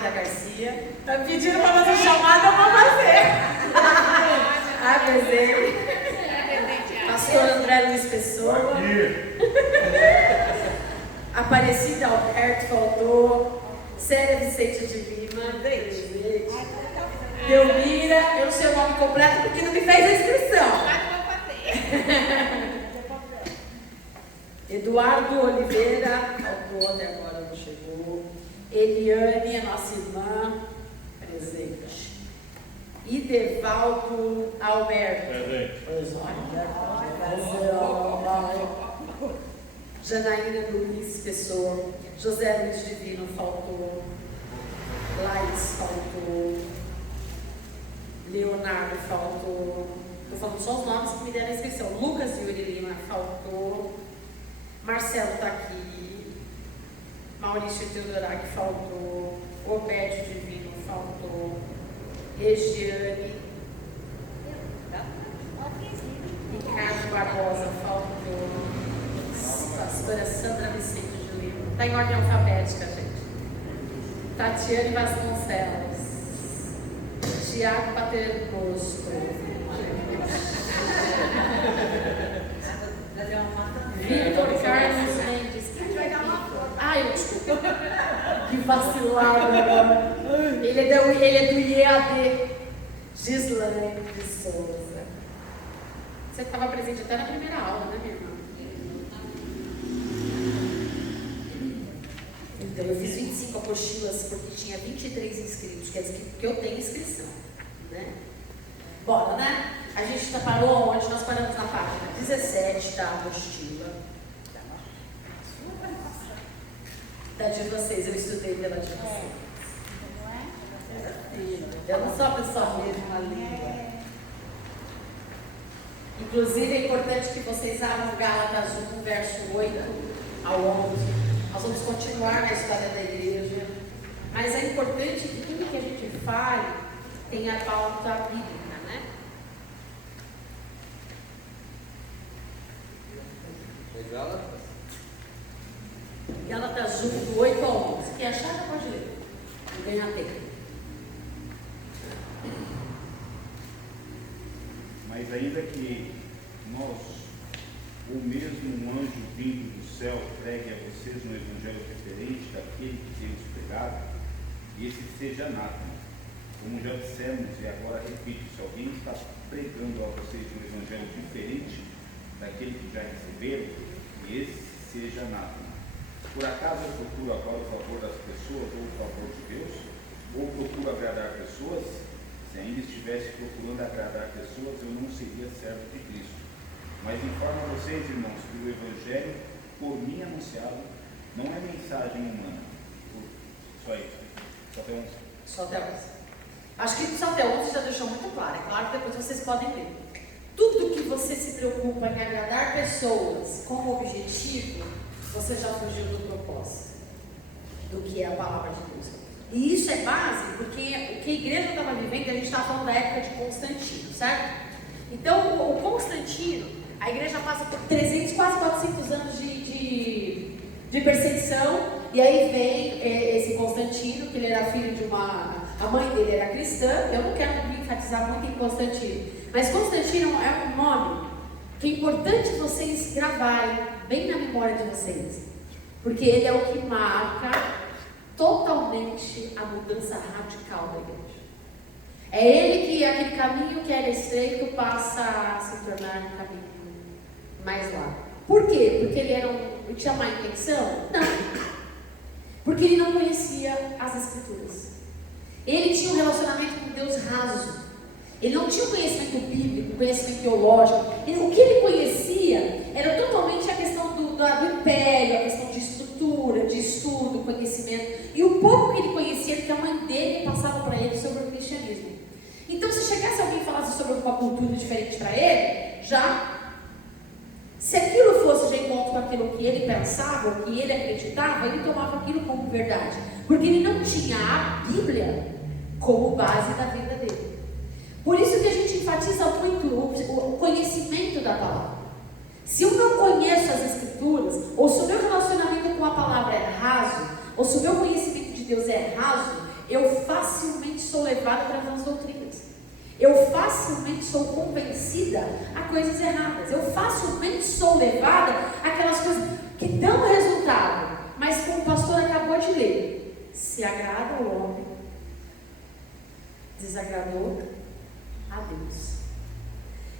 Magda Garcia. Tá pedindo para fazer chamada, eu vou fazer. Apresente. Pastor André Luiz Pessoa. Aparecida Alberto faltou. Célia Vicente de Lima. Delmira, eu não sei o nome completo porque não me fez a inscrição. Eduardo Oliveira, faltou até agora, não chegou. Eliane, a nossa irmã, presente. Idevaldo Alberto. Presente. Janaína Luiz Pessoa. José Luiz Divino, faltou. Laís, faltou. Leonardo, faltou. Estou falando só os nomes que me deram a inscrição. Lucas Yuri Lima, faltou. Marcelo está aqui. Maurício Teodorac, faltou. Obédio Divino, faltou. Regiane. Ricardo Barbosa, faltou. Pastora Sandra Vicente de Lima. Está em ordem alfabética, gente. Tatiane Vasconcelos. Tiago Paternosto. Vitor Carlos Mendes. Ai, desculpa. Que vacilado agora. Ele é do IEAD. Gislaine de Souza. Você estava presente até na primeira aula, né, minha irmã? Então, eu fiz 25 apostilas porque tinha 23 inscritos. Quer dizer que eu tenho inscrição, né? Bora, né? A gente parou onde? Nós paramos na página 17 da apostila. Da de vocês, eu estudei pela de vocês. Eu não sou a pessoa mesmo na língua. Inclusive, é importante que vocês abram Gálatas 1, verso 8 ao 11. Nós vamos continuar na história da igreja. Mas é importante que tudo que a gente fale tenha a pauta bíblica, né? Gálatas 1, do 8 ao 11. Quem achar, pode ler. Não ganha tempo. Mas ainda que nós, ou mesmo um anjo vindo do céu, pregue a vocês um evangelho diferente daquele que temos pregado, e esse seja anátema. Como já dissemos, e agora repito, se alguém está pregando a vocês um evangelho diferente daquele que já receberam, e esse seja anátema. Por acaso eu procuro agora o favor das pessoas ou o favor de Deus? Ou procuro agradar pessoas? Se ainda estivesse procurando agradar pessoas, eu não seria servo de Cristo. Mas informo a vocês, irmãos, que o Evangelho, por mim anunciado, não é mensagem humana. Só isso. Só até 11. Só até 11. Acho que só até 11 já deixou muito claro. É claro que depois vocês podem ver. Tudo que você se preocupa em agradar pessoas com objetivo, você já fugiu do propósito, do que é a palavra de Deus. E isso é base, porque o que a igreja estava vivendo, a gente estava falando da época de Constantino, certo? Então, o Constantino, a igreja passa por 300, quase 400 anos de perseguição, e aí vem esse Constantino, que ele era filho de a mãe dele era cristã. Eu não quero me enfatizar muito em Constantino, mas Constantino é um nome que é importante vocês gravarem bem na memória de vocês, porque ele é o que marca totalmente a mudança radical da igreja. É ele que aquele caminho que era estreito passa a se tornar um caminho mais largo. Por quê? Porque ele tinha má intenção? Não. Porque ele não conhecia as Escrituras. Ele tinha um relacionamento com Deus raso. Ele não tinha um conhecimento bíblico, um conhecimento teológico. O que ele conhecia era totalmente a questão do império, a questão de estrutura, de estudo, conhecimento. E o pouco que ele conhecia era que a mãe dele passava para ele sobre o cristianismo. Então, se chegasse alguém e falasse sobre uma cultura diferente para ele, se aquilo fosse de encontro com aquilo que ele pensava, o que ele acreditava, ele tomava aquilo como verdade. Porque ele não tinha a Bíblia como base da vida dele. Por isso que a gente enfatiza muito o conhecimento da palavra. Se eu não conheço as Escrituras, ou se o meu relacionamento com a palavra é raso, ou se o meu conhecimento de Deus é raso, eu facilmente sou levada para vãs doutrinas. Eu facilmente sou convencida a coisas erradas. Eu facilmente sou levada àquelas coisas que dão resultado. Mas como o pastor acabou de ler, se agrada ao homem, desagradou a Deus.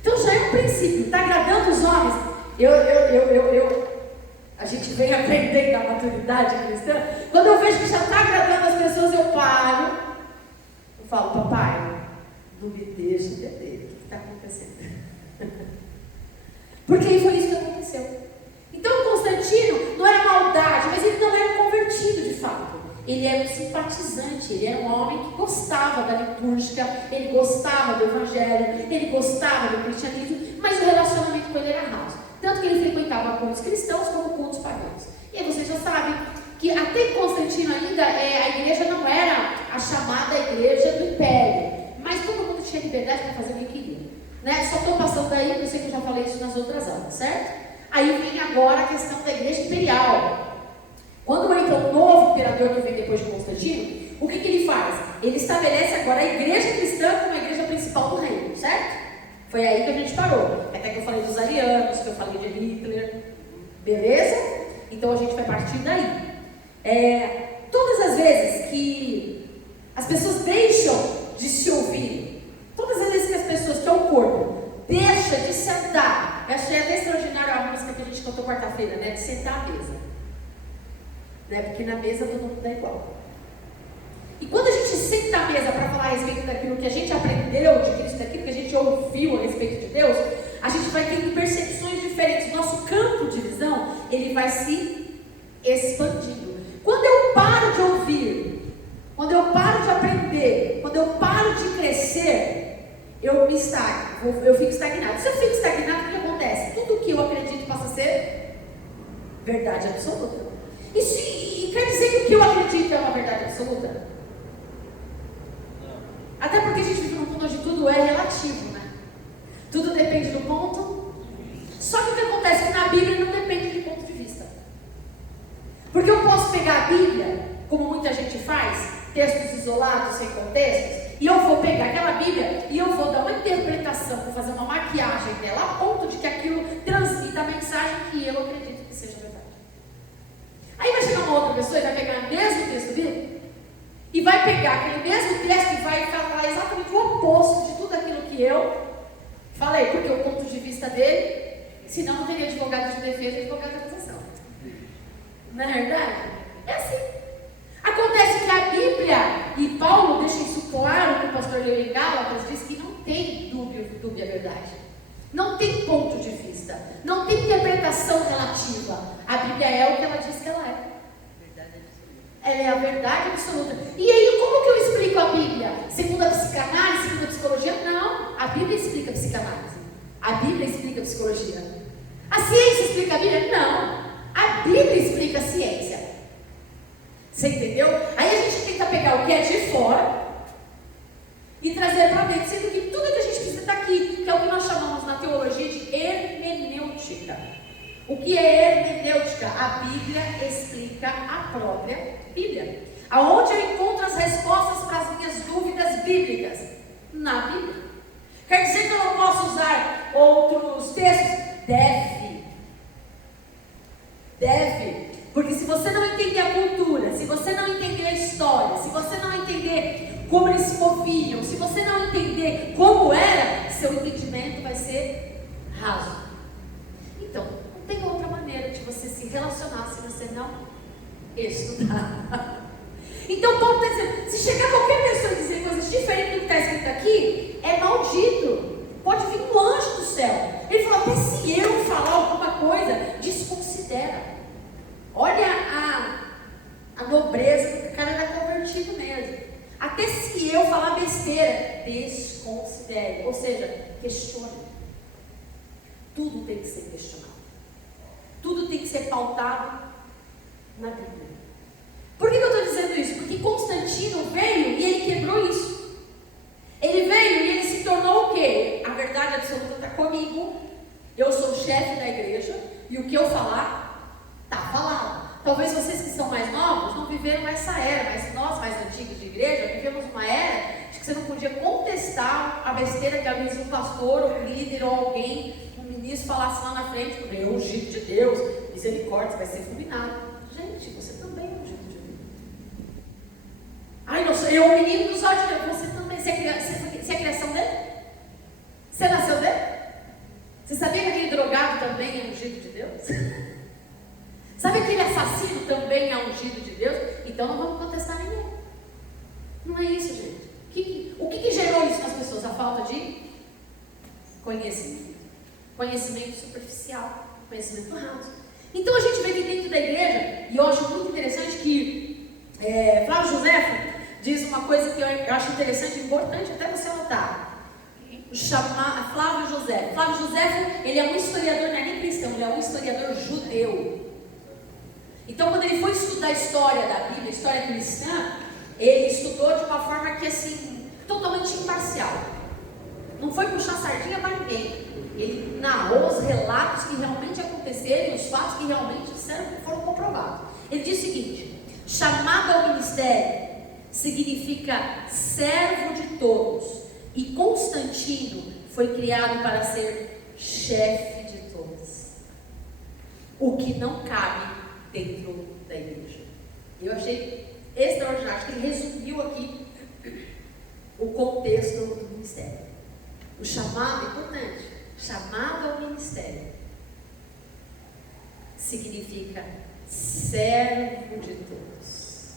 Então já é um princípio, está agradando os homens. A gente vem aprendendo a maturidade cristã. Quando eu vejo que já está agradando as pessoas, eu paro. Eu falo, papai, não me deixe entender o que está acontecendo. Porque foi isso que aconteceu. Então Constantino não era maldade, mas ele não era convertido de fato. Ele era um simpatizante, ele era um homem que gostava da litúrgica, ele gostava do evangelho, ele gostava do cristianismo, mas o relacionamento com ele era raso. Tanto que ele frequentava cultos cristãos como cultos pagãos. E aí vocês já sabem que até Constantino ainda, a igreja não era a chamada igreja do império, mas todo mundo tinha liberdade para fazer o que queria, né? Só estou passando daí, eu sei que eu já falei isso nas outras aulas, certo? Aí vem agora a questão da igreja imperial. Quando entra um novo imperador que vem depois de Constantino, o que ele faz? Ele estabelece agora a igreja cristã como a igreja principal do reino, certo? Foi aí que a gente parou. Até que eu falei dos arianos, que eu falei de Hitler. Beleza? Então a gente vai partir daí. Todas as vezes que as pessoas deixam de se ouvir, todas as vezes que as pessoas, que é o corpo, deixa de sentar. Eu achei até extraordinário a música que a gente cantou quarta-feira, né? De sentar à mesa. Né? Porque na mesa todo mundo dá igual. E quando a gente senta à mesa para falar a respeito daquilo que a gente aprendeu de Cristo, daquilo que a gente ouviu a respeito de Deus, a gente vai tendo percepções diferentes. Nosso campo de visão, ele vai se expandindo. Quando eu paro de ouvir, quando eu paro de aprender, quando eu paro de crescer, eu me estagno, eu fico estagnado. Se eu fico estagnado, o que acontece? Tudo que eu acredito passa a ser verdade absoluta. E quer dizer que o que eu acredito é uma verdade absoluta? Até porque a gente vive num mundo onde tudo é relativo, né? Tudo depende do ponto. Só que o que acontece é que na Bíblia não depende de ponto de vista. Porque eu posso pegar a Bíblia, como muita gente faz, textos isolados, sem contextos, e eu vou pegar aquela Bíblia e eu vou dar uma interpretação, vou fazer uma maquiagem dela a ponto de que aquilo transmita a mensagem que eu acredito que seja verdade. Aí vai chegar uma outra pessoa e vai pegar o mesmo texto bíblico e vai pegar aquele mesmo texto e vai falar exatamente o oposto de tudo aquilo que eu falei, porque o ponto de vista dele, senão não teria advogado de defesa e advogado de acusação. Não é verdade? É assim. Acontece que a Bíblia, e Paulo deixa isso claro, que o pastor leu em Gálatas, diz que não tem dúvida verdade. Não tem ponto de vista, não tem interpretação relativa. A Bíblia é o que ela diz que ela é. Ela é a verdade absoluta. E aí, como que eu explico a Bíblia? Segundo a psicanálise, segundo a psicologia? Não, a Bíblia explica a psicanálise. A Bíblia explica a psicologia. A ciência explica a Bíblia? Não, a Bíblia explica a ciência. Você entendeu? Aí a gente tenta pegar o que é de fora e trazer para dentro, sendo que tudo que a gente precisa está aqui, que é o que nós chamamos na teologia de hermenêutica. O que é hermenêutica? A Bíblia explica a própria Bíblia. Aonde eu encontro as respostas para as minhas dúvidas bíblicas? Na Bíblia. Quer dizer que eu não posso usar outros textos? Deve. Porque se você não entender a cultura, se você não entender a história, se você não entender como eles se moviam, se você não entender como era, seu entendimento vai ser raso. Então, não tem outra maneira de você se relacionar se você não estudar. Então, Paulo está dizendo, se chegar qualquer pessoa e dizer coisas diferentes do que está escrito aqui, é maldito. Pode vir um anjo do céu. Ele falou, até se eu falar alguma coisa, desconsidera. Olha a nobreza, o cara era convertido mesmo. Até se eu falar besteira, desconsidere. Ou seja, questione. Tudo tem que ser questionado. Tudo tem que ser pautado na Bíblia. Por que eu estou dizendo isso? Porque Constantino veio e ele quebrou isso. Ele veio e ele se tornou o quê? A verdade absoluta está comigo. Eu sou o chefe da igreja e o que eu falar, está falado. Talvez vocês que são mais novos não viveram essa era, mas nós mais mais antigos de igreja, vivemos uma era de que você não podia contestar a besteira que às vezes um pastor, ou um líder, ou alguém, um ministro falasse lá na frente, porque é o ungido de Deus, misericórdia, você vai ser fulminado. Gente, você também é ungido de Deus. Ai, não, eu o menino dos olhos de Deus, você também, você é a criação dele? Você nasceu dele? Você sabia que aquele drogado também é ungido de Deus? Sabe aquele assassino também é ungido de Deus? Então não vamos contestar ninguém. Não é isso, gente. O que gerou isso nas pessoas? A falta de conhecimento. Conhecimento superficial, conhecimento raso. Então a gente vê que dentro da igreja, e eu acho muito interessante que Flávio José diz uma coisa que eu acho interessante e importante até você notar. Flávio José. Flávio José, ele é um historiador, não é nem cristão, ele é um historiador judeu. Então, quando ele foi estudar a história da Bíblia, a história cristã, ele estudou de uma forma que, assim, totalmente imparcial. Não foi puxar sardinha para ninguém. Ele narrou os relatos que realmente aconteceram, os fatos que realmente foram comprovados. Ele diz o seguinte: chamado ao ministério significa servo de todos. E Constantino foi criado para ser chefe de todos. O que não cabe dentro da igreja. Eu achei extraordinário. Acho que ele resumiu aqui o contexto do ministério. O chamado, importante, chamado ao ministério significa servo de todos.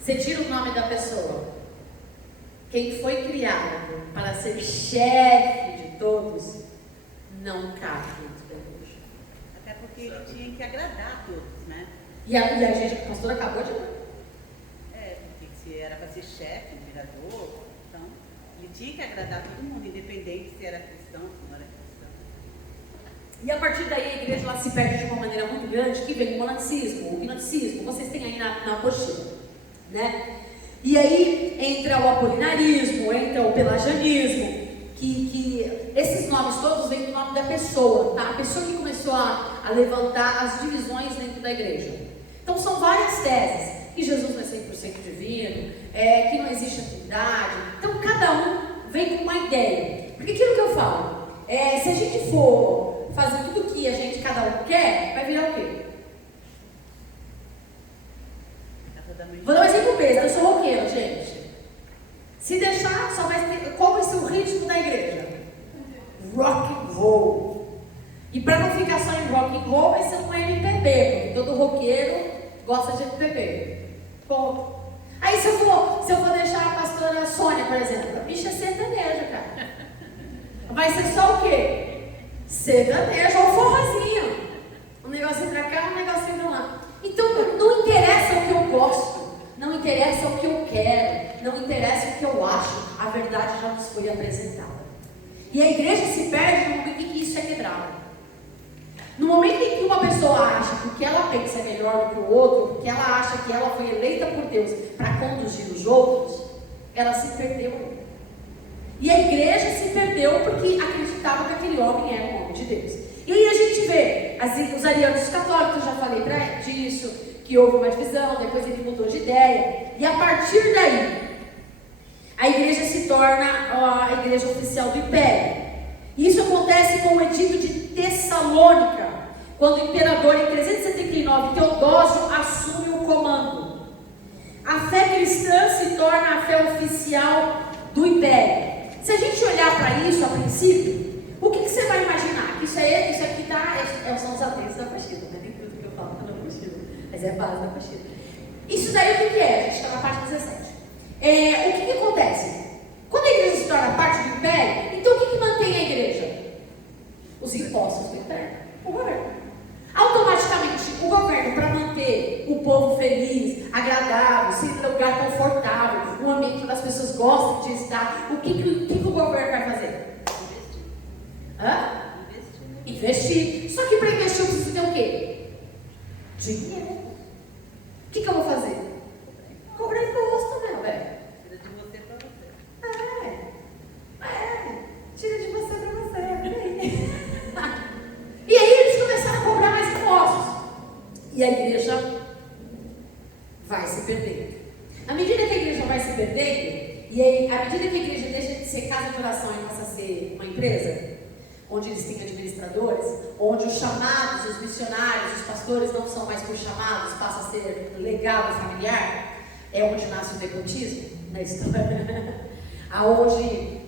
Você tira o nome da pessoa. Quem foi criado para ser chefe de todos não cabe dentro da igreja. Até porque ele tinha que agradar a todos, né? E a gente, a pastora, acabou de ver. Porque se era para ser chefe, vereador, então, ele tinha que agradar todo mundo, independente se era cristão ou não era cristão. E a partir daí a igreja ela se perde de uma maneira muito grande, que vem o monasticismo, o gnosticismo, vocês têm aí na apostila, né? E aí entra o apolinarismo, entra o pelagianismo, que esses nomes todos vêm do nome da pessoa, tá? A pessoa que começou a levantar as divisões dentro da igreja. Então são várias teses, que Jesus não é 100% divino, que não existe a Trindade. Então cada um vem com uma ideia. Porque aquilo que eu falo, se a gente for fazer tudo o que cada um quer, vai virar o quê? Vou dar um exemplo besta, eu sou roqueiro, gente. Se deixar, só vai ter. Qual vai ser o ritmo da igreja? Rock and roll. E para não ficar só em rock and roll, vai ser um MPB, porque todo roqueiro gosta de MPB. Ponto. Aí se eu for deixar a pastora Sônia, por exemplo, a bicha é sertaneja, cara. Vai ser só o quê? Sertanejo ou forrozinho. Um negocinho pra cá, um negocinho pra lá. Então não interessa o que eu gosto, não interessa o que eu quero, não interessa o que eu acho, a verdade já nos foi apresentada. E a igreja se perde no momento em que isso é quebrado. No momento em que uma pessoa acha que o que ela pensa é melhor do que o outro, porque ela acha que ela foi eleita por Deus para conduzir os outros, ela se perdeu. E a igreja se perdeu porque acreditava que aquele homem era um homem de Deus. E aí a gente vê os arianos católicos, eu já falei disso, que houve uma divisão, depois ele mudou de ideia. E a partir daí, a igreja se torna a igreja oficial do Império. Isso acontece com o edito de Tessalônica, quando o imperador, em 379, Teodósio, assume o comando. A fé cristã se torna a fé oficial do Império. Se a gente olhar para isso a princípio, o que você vai imaginar? Isso aqui são os ateus da apostila, né? Nem tudo que eu falo está na apostila, mas é a base da apostila. Isso daí o que é? A gente está na parte 17. O que acontece? Quando a igreja se torna parte do império, então o que mantém a igreja? Os impostos do império, o governo. Automaticamente, o governo, para manter o povo feliz, agradável, sempre um lugar confortável, um ambiente onde as pessoas gostam de estar, o que o governo vai fazer? Investir. Só que para investir eu preciso ter o quê? Dinheiro. O que eu vou fazer? Cobrar imposto, né, velho? Tira de você para você. Tira de você para você. E aí eles começaram a cobrar mais impostos. E a igreja vai se perdendo. À medida dependendo, e aí, à medida que a igreja deixa de ser casa de oração e passa a ser uma empresa, onde eles têm administradores, onde os chamados, os missionários, os pastores não são mais por chamados, passa a ser legado familiar, é onde nasce o nepotismo na história, aonde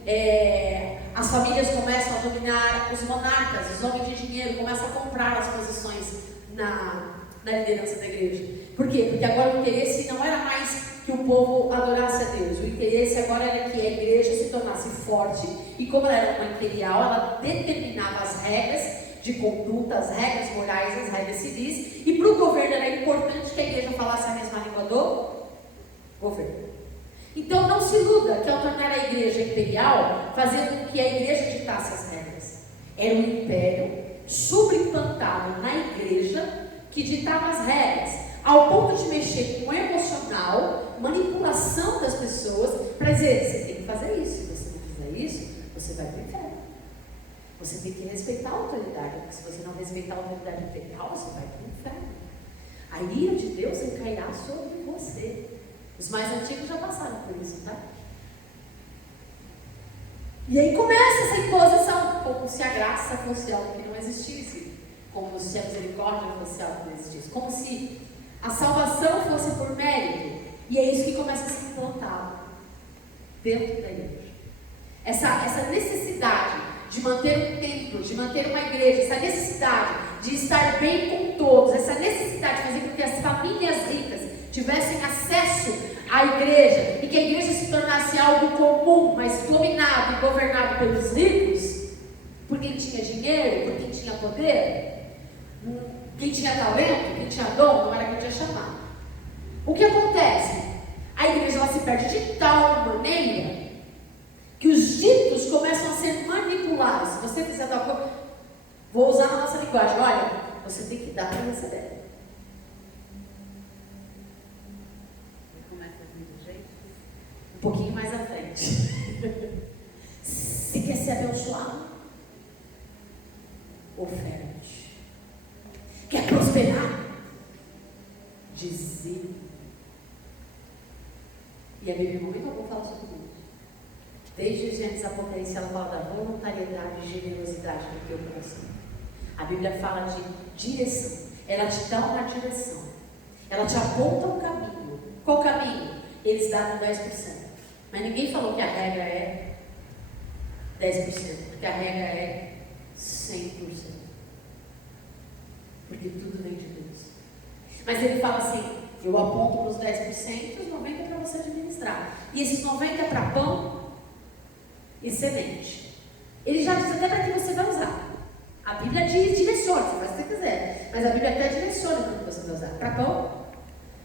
as famílias começam a dominar os monarcas, os homens de dinheiro começam a comprar as posições na liderança da igreja. Por quê? Porque agora o interesse não era mais que o povo adorasse a Deus, o interesse agora era que a igreja se tornasse forte, e como ela era uma imperial, ela determinava as regras de conduta, as regras morais, as regras civis, e para o governo era importante que a igreja falasse a mesma língua do governo. Então não se iluda que ao tornar a igreja imperial, fazendo com que a igreja ditasse as regras. Era um império subimplantado na igreja que ditava as regras, ao ponto de mexer com o emocional, manipulação das pessoas, para dizer, você tem que fazer isso, se você não fizer isso, você vai para o inferno. Você tem que respeitar a autoridade, porque se você não respeitar a autoridade imperial, você vai para o inferno. A ira de Deus recairá sobre você. Os mais antigos já passaram por isso, tá? E aí começa essa imposição, como se a graça fosse algo que não existisse, como se a misericórdia fosse algo que não existisse, como se a salvação fosse por mérito. E é isso que começa a ser implantado dentro da igreja. Essa necessidade de manter um templo, de manter uma igreja, essa necessidade de estar bem com todos, essa necessidade de fazer com que as famílias ricas tivessem acesso à igreja e que a igreja se tornasse algo comum, mas dominado e governado pelos ricos, por quem tinha dinheiro, por quem tinha poder, quem tinha talento, quem tinha dom, não era quem tinha chamado. O que acontece? A igreja ela se perde de tal maneira que os ditos começam a ser manipulados. Se você fizer tal coisa, vou usar a nossa linguagem, olha, você tem que dar para receber. Um pouquinho mais à frente. Se quer ser abençoado, oferte. Quer prosperar? Dizime. E a Bíblia em momento algum fala sobre isso. Desde Gênesis Apocalipse ela fala da voluntariedade e generosidade do teu coração. A Bíblia fala de direção. Ela te dá uma direção. Ela te aponta um caminho. Qual caminho? Eles davam 10%. Mas ninguém falou que a regra é 10%, porque a regra é 100%. Porque tudo vem de Deus. Mas ele fala assim, eu aponto para os 10% e os 90% para você administrar. E esses 90% é para pão e semente. Ele já diz até para que você vai usar. A Bíblia diz, direciona, você faz o que você quiser. Mas a Bíblia até direciona para que você vai usar. Para pão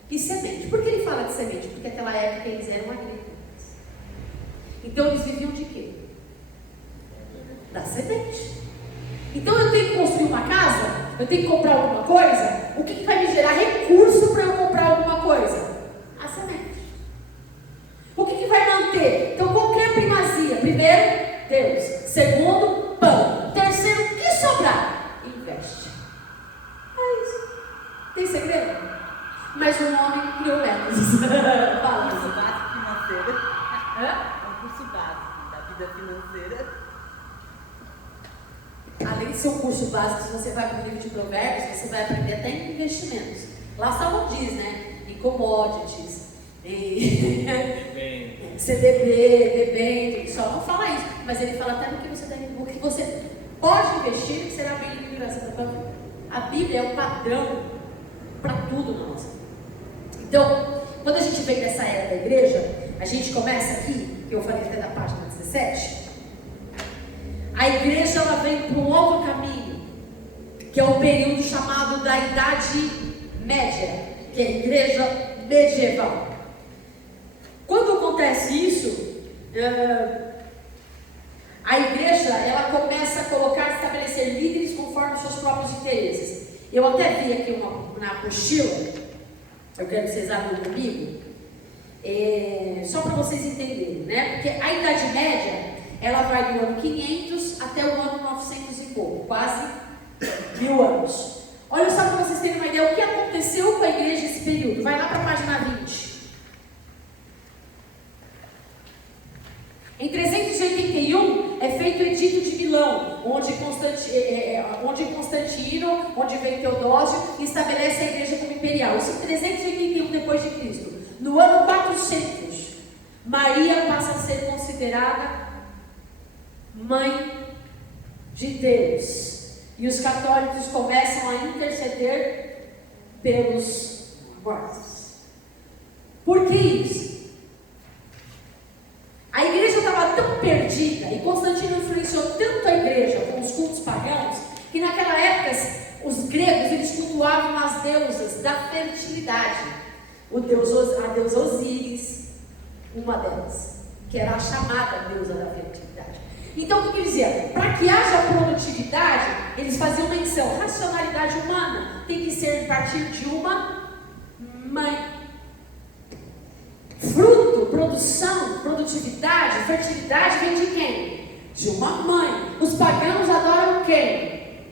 e semente. Por que ele fala de semente? Porque naquela época eles eram agrícolas. Então eles viviam de quê? Da semente. Então eu tenho que construir uma casa, eu tenho que comprar alguma coisa, o que vai me gerar recurso para eu comprar alguma coisa? A semente. O que vai manter? Então qual que é a primazia? Primeiro, Deus. Segundo, pão. Terceiro, o que sobrar? Investe. É isso. Tem segredo? Mas o homem criou métodos. Fala. Curso básico financeiro. Hã? Curso básico da vida financeira. Além de ser um curso básico, se você vai para o livro de Provérbios, você vai aprender até em investimentos. Lá Salomão diz, né? Em commodities, em CDB, debênture, só não fala isso, mas ele fala até no que você deve, o que você pode investir, que será bem de graça da tua vida. A Bíblia é um padrão para tudo na nossa vida. Então, quando a gente vem dessa era da igreja, a gente começa aqui, que eu falei até da página 17, a igreja ela vem para um outro caminho, que é o período chamado da Idade Média, que é a igreja medieval. Quando acontece isso, a igreja ela começa a colocar, estabelecer líderes conforme os seus próprios interesses. Eu até vi aqui na apostila, eu quero que vocês abram comigo, só para vocês entenderem, né? Porque a Idade Média ela vai do ano 500 até o ano 900 e pouco, quase 1000 anos. Olha só para vocês terem uma ideia o que aconteceu com a igreja nesse período. Vai lá para a página 20. Em 381 é feito o Edito de Milão, onde Constantino, onde vem Teodósio, estabelece a igreja como imperial. Isso em 381 depois de Cristo. No ano 400, Maria passa a ser considerada mãe de Deus. E os católicos começam a interceder pelos mortos. Por que isso? A igreja estava tão perdida e Constantino influenciou tanto a igreja com os cultos pagãos que naquela época os gregos eles cultuavam as deusas da fertilidade. A deusa Osíris, uma delas, que era a chamada deusa da fertilidade. Então o que eles diziam? Para que haja produtividade, eles faziam menção: racionalidade humana tem que ser a partir de uma mãe. Fruto, produção, produtividade, fertilidade vem de quem? De uma mãe. Os pagãos adoram quem?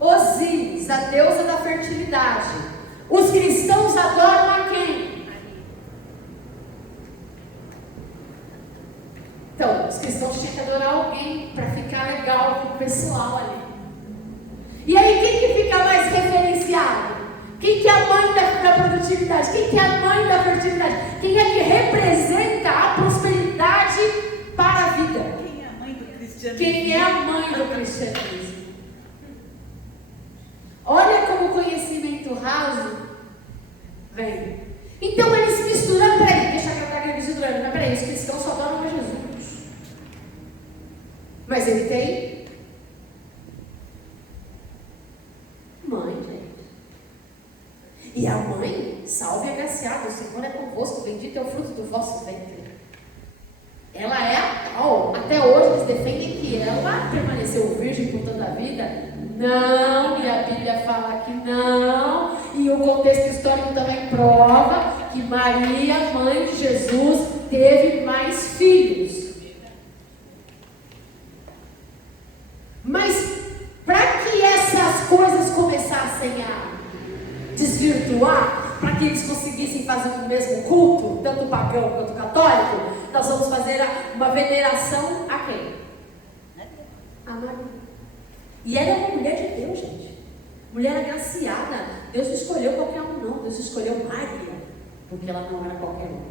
Osíris, a deusa da fertilidade. Os cristãos adoram a quem? Então, os cristãos tinham que adorar alguém para ficar legal com o pessoal ali. E aí, quem que fica mais referenciado? Quem que é a mãe da produtividade? Quem que é a mãe da fertilidade? Quem é que representa a prosperidade para a vida? Quem é a mãe do cristianismo? Quem é a mãe do cristianismo? Olha como o conhecimento raso vem. Então eles misturam, peraí, deixa eu tratar aqueles misturando, mas peraí, os cristãos só adoram a Jesus. Mas ele tem mãe, gente. E a mãe, salve agraciada, o Senhor é convosco, bendito é o fruto do vosso ventre. Ela é até hoje eles defendem que ela permaneceu virgem por toda a vida. Não, e a Bíblia fala que não, e o contexto histórico também prova que Maria, mãe de Jesus, teve mais filhos. Mas para que essas coisas começassem a desvirtuar, para que eles conseguissem fazer o mesmo culto, tanto pagão quanto católico, nós vamos fazer uma veneração a quem? A Maria. E ela é uma mulher de Deus, gente. Mulher agraciada. Deus não escolheu qualquer um, não. Deus escolheu Maria, porque ela não era qualquer um.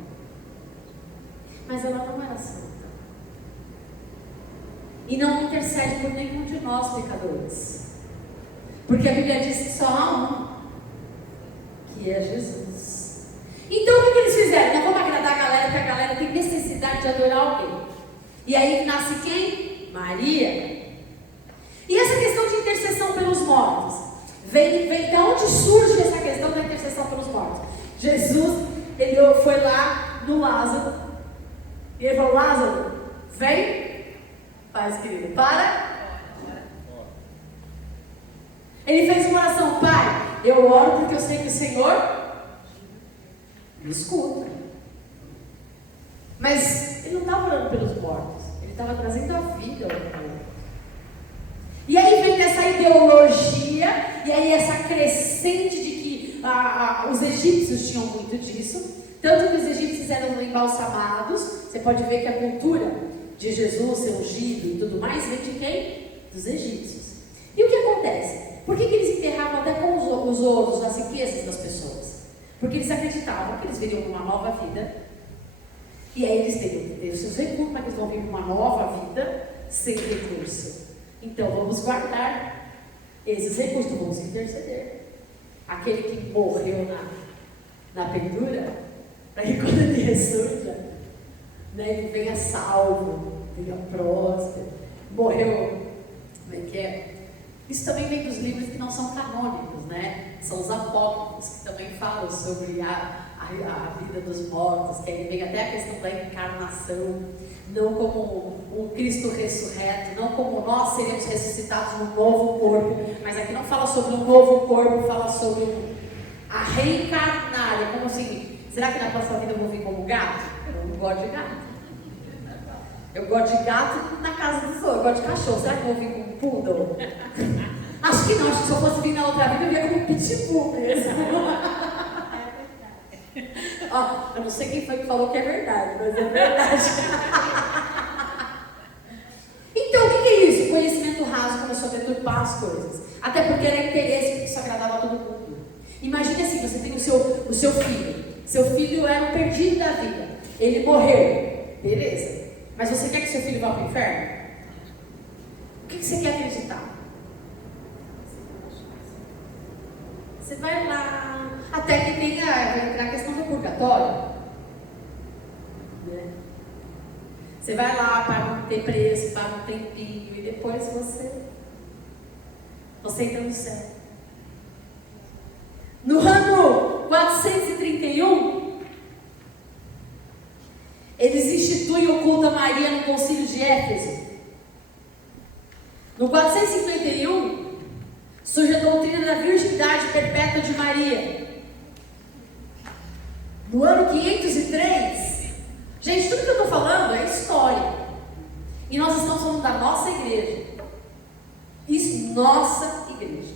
Mas ela não era santa. E não intercede por nenhum de nós, pecadores. Porque a Bíblia diz que só há um, que é Jesus. Então o que eles fizeram? Não vamos agradar a galera, porque a galera tem necessidade de adorar alguém. E aí nasce quem? Maria. E essa questão de intercessão pelos mortos, vem de onde surge essa questão da intercessão pelos mortos? Jesus, ele foi lá no Lázaro, e ele falou: Lázaro, vem, Pai querido, para. Ele fez uma oração: Pai, eu oro porque eu sei que o Senhor me escuta. Mas ele não estava orando pelos mortos, ele estava trazendo a vida ao povo. E aí vem essa ideologia, e aí essa crescente de que os egípcios tinham muito disso, tanto que os egípcios eram embalsamados. Você pode ver que a cultura de Jesus ser ungido e tudo mais vem de quem? Dos egípcios. E o que acontece? Por que eles enterravam até com os ouros, as riquezas das pessoas? Porque eles acreditavam que eles viriam uma nova vida, e aí eles teriam que ter os seus recursos, mas eles vão vir uma nova vida sem recurso. Então vamos guardar esses recursos, vamos interceder. Aquele que morreu na pendura, para que quando ele ressurja, né, ele venha salvo, venha próspero. Morreu, como é que é? Isso também vem dos livros que não são canônicos, né? São os apócrifos, que também falam sobre a vida dos mortos, que aí vem até a questão da encarnação, não como um Cristo ressurreto, não como nós seremos ressuscitados num novo corpo, mas aqui não fala sobre um novo corpo, fala sobre a reencarnar. É como assim: será que na próxima vida eu vou vir como gato? Eu não gosto de gato. Eu gosto de gato na casa dos outros, eu gosto de cachorro. Será que eu vou vir como poodle? Acho que não, acho que se eu fosse vir na outra vida eu ia como pitbull mesmo. Ó, eu não sei quem foi que falou que é verdade, mas é verdade. Então, o que é isso? O conhecimento raso começou a deturpar as coisas. Até porque era interesse, porque isso agradava a todo mundo. Imagine assim, você tem o seu filho. Seu filho era um perdido da vida. Ele morreu. Beleza. Mas você quer que seu filho vá para o inferno? O que você quer acreditar? Você vai lá, até que tenha a questão do purgatório. Né? Você vai lá, paga um ter preço, paga um tempinho, e depois você entra no céu. No ano 431, eles instituem o culto a Maria no concílio de Éfeso. No 451, surge a doutrina da virgindade perpétua de Maria. No ano 503, gente, tudo que eu estou falando é história. E nós estamos falando da nossa igreja. Isso, nossa igreja.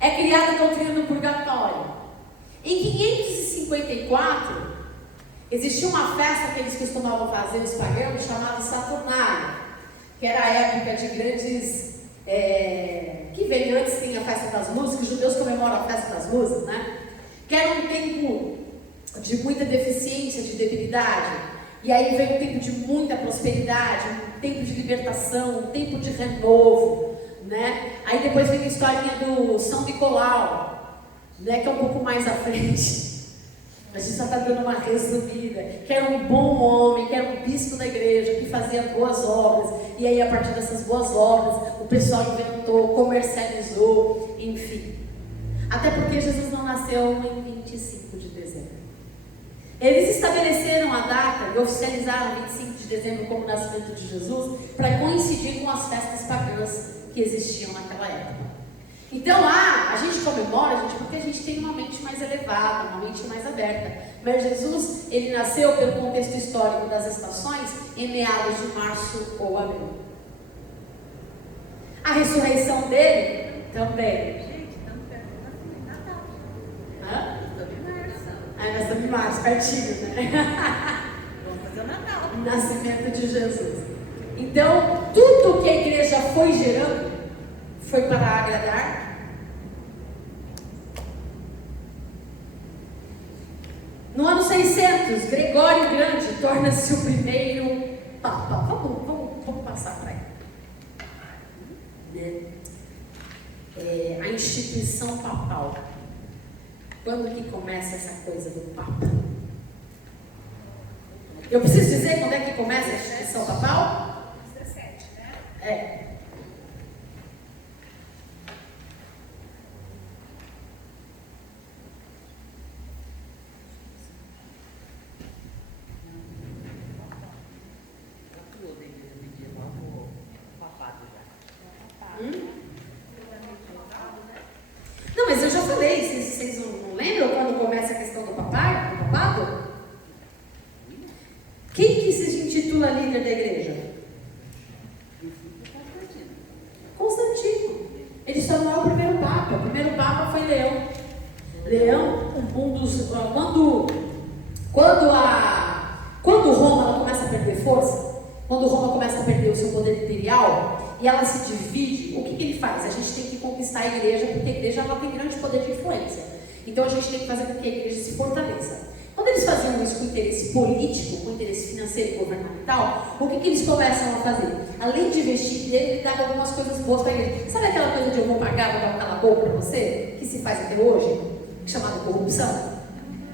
É criada a doutrina do purgatório. Em 554, existia uma festa que eles costumavam fazer, os pagãos, chamada Saturnália, que era a época de grandes... que veio antes, tem a festa das luzes, que os judeus comemoram a festa das luzes, né? Que era um tempo de muita deficiência, de debilidade. E aí veio um tempo de muita prosperidade, um tempo de libertação, um tempo de renovo, né? Aí depois vem a historinha do São Nicolau, né? Que é um pouco mais à frente. A gente só está dando uma resumida. Que era um bom homem, que era um bispo da igreja, que fazia boas obras. E aí, a partir dessas boas obras, o pessoal inventou, comercializou, enfim. Até porque Jesus não nasceu em 25 de dezembro. Eles estabeleceram a data e oficializaram 25 de dezembro como o nascimento de Jesus para coincidir com as festas pagãs que existiam naquela época. Então, a gente comemora, gente, porque a gente tem uma mente mais elevada, uma mente mais aberta. Mas Jesus, ele nasceu pelo contexto histórico das estações em meados de março ou abril. A ressurreição dele também. Gente, estamos perto do Natal. Hã? Estou em março. Nós estamos em março, pertinho, né? Vamos fazer o Natal. O nascimento de Jesus. Então, tudo que a igreja foi gerando foi para agradar. No ano 600, Gregório Grande torna-se o primeiro Papa. Vamos passar para aí. A instituição papal. Quando que começa essa coisa do Papa? Eu preciso dizer quando é que começa a instituição papal? 17, né? É. Não, mas eu já falei, vocês não lembram quando começa a questão do papado? Quem que se intitula líder da igreja? Constantino. Ele se tornou o primeiro papa. O primeiro papa foi Leão. Leão, quando Roma ela começa a perder força, quando Roma começa a perder o seu poder imperial e ela se divide, o que ele faz? A gente tem que conquistar a igreja, porque a igreja ela tem grande poder de influência. Então a gente tem que fazer com que a igreja se fortaleça. Quando eles faziam isso com interesse político, com interesse financeiro e governamental, o que eles começam a fazer? Além de investir nele, ele dava algumas coisas boas para a igreja. Sabe aquela coisa de eu vou pagar, vou dar um cala-boca para você? Que se faz até hoje, chamada corrupção?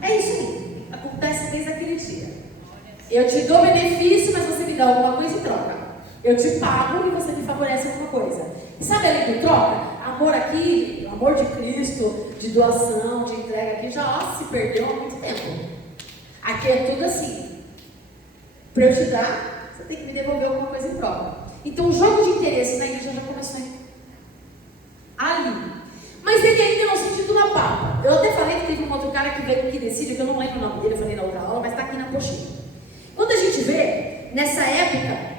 É isso aí. Acontece desde aquele dia. Eu te dou benefício, mas você me dá alguma coisa em troca. Eu te pago e você me favorece alguma coisa. E sabe além do troca? Amor aqui, o amor de Cristo, de doação, de entrega aqui, já se perdeu há muito tempo. Aqui é tudo assim. Para eu te dar, você tem que me devolver alguma coisa em troca. Então o jogo de interesse na igreja já começou ali. Mas ele ainda não se intitula Papa. Eu até falei que teve um outro cara que veio que decide, que eu não lembro o nome dele, eu falei na outra aula, mas está aqui na apostila. Quando a gente vê, nessa época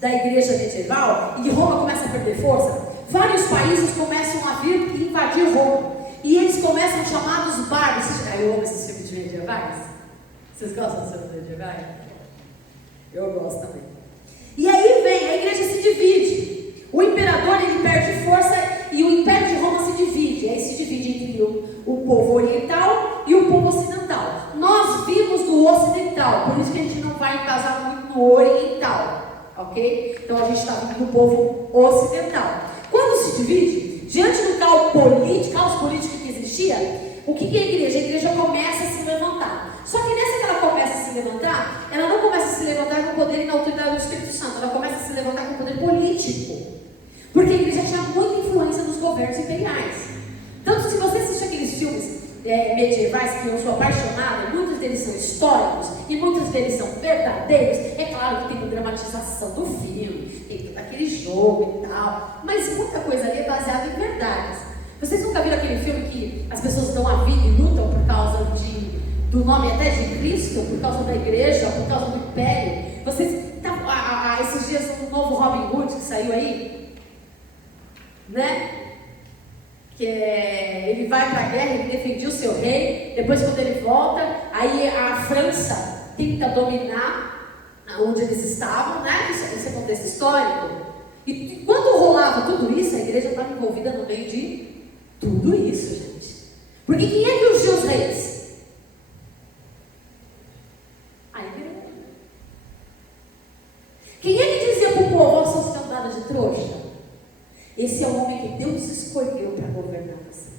da igreja medieval, e Roma começa a perder força, vários países começam a vir e invadir Roma. E eles começam chamados bárbaros. Eu amo esse filme filmes medievais? Vocês gostam de filmes medievais? Eu gosto também. E aí vem, a igreja se divide. O imperador, ele perde força e o Império de Roma se divide. Aí se divide entre o povo oriental e o povo ocidental. Nós vimos do ocidental, por isso que a gente não vai embasar muito no oriental, ok? Então a gente está vindo do povo ocidental. Quando se divide, diante do caos político que existia, o que é a igreja? A igreja começa a se levantar. Só que nessa que ela começa a se levantar, ela não começa a se levantar com o poder e na autoridade do Espírito Santo, ela começa a se levantar com o poder político. Porque a igreja tinha muita influência nos governos imperiais. Tanto se você assiste aqueles filmes medievais que eu sou apaixonada, muitos deles são históricos e muitos deles são verdadeiros. É claro que tem uma dramatização do filme, tem todo aquele jogo e tal, mas muita coisa ali é baseada em verdades. Vocês nunca viram aquele filme que as pessoas dão a vida e lutam por causa do nome até de Cristo, por causa da igreja, por causa do império? Esses dias um novo Robin Hood que saiu aí, né? Que ele vai para a guerra, ele defendia o seu rei, depois quando ele volta, aí a França tenta dominar onde eles estavam, né? Isso é contexto histórico. E quando rolava tudo isso, a igreja estava envolvida no meio de tudo isso, gente. Porque quem é que ungiu os reis? A igreja. Quem é que dizia para o povo, ó, seus soldados de trouxa? Esse é o homem que Deus escolheu para governar vocês.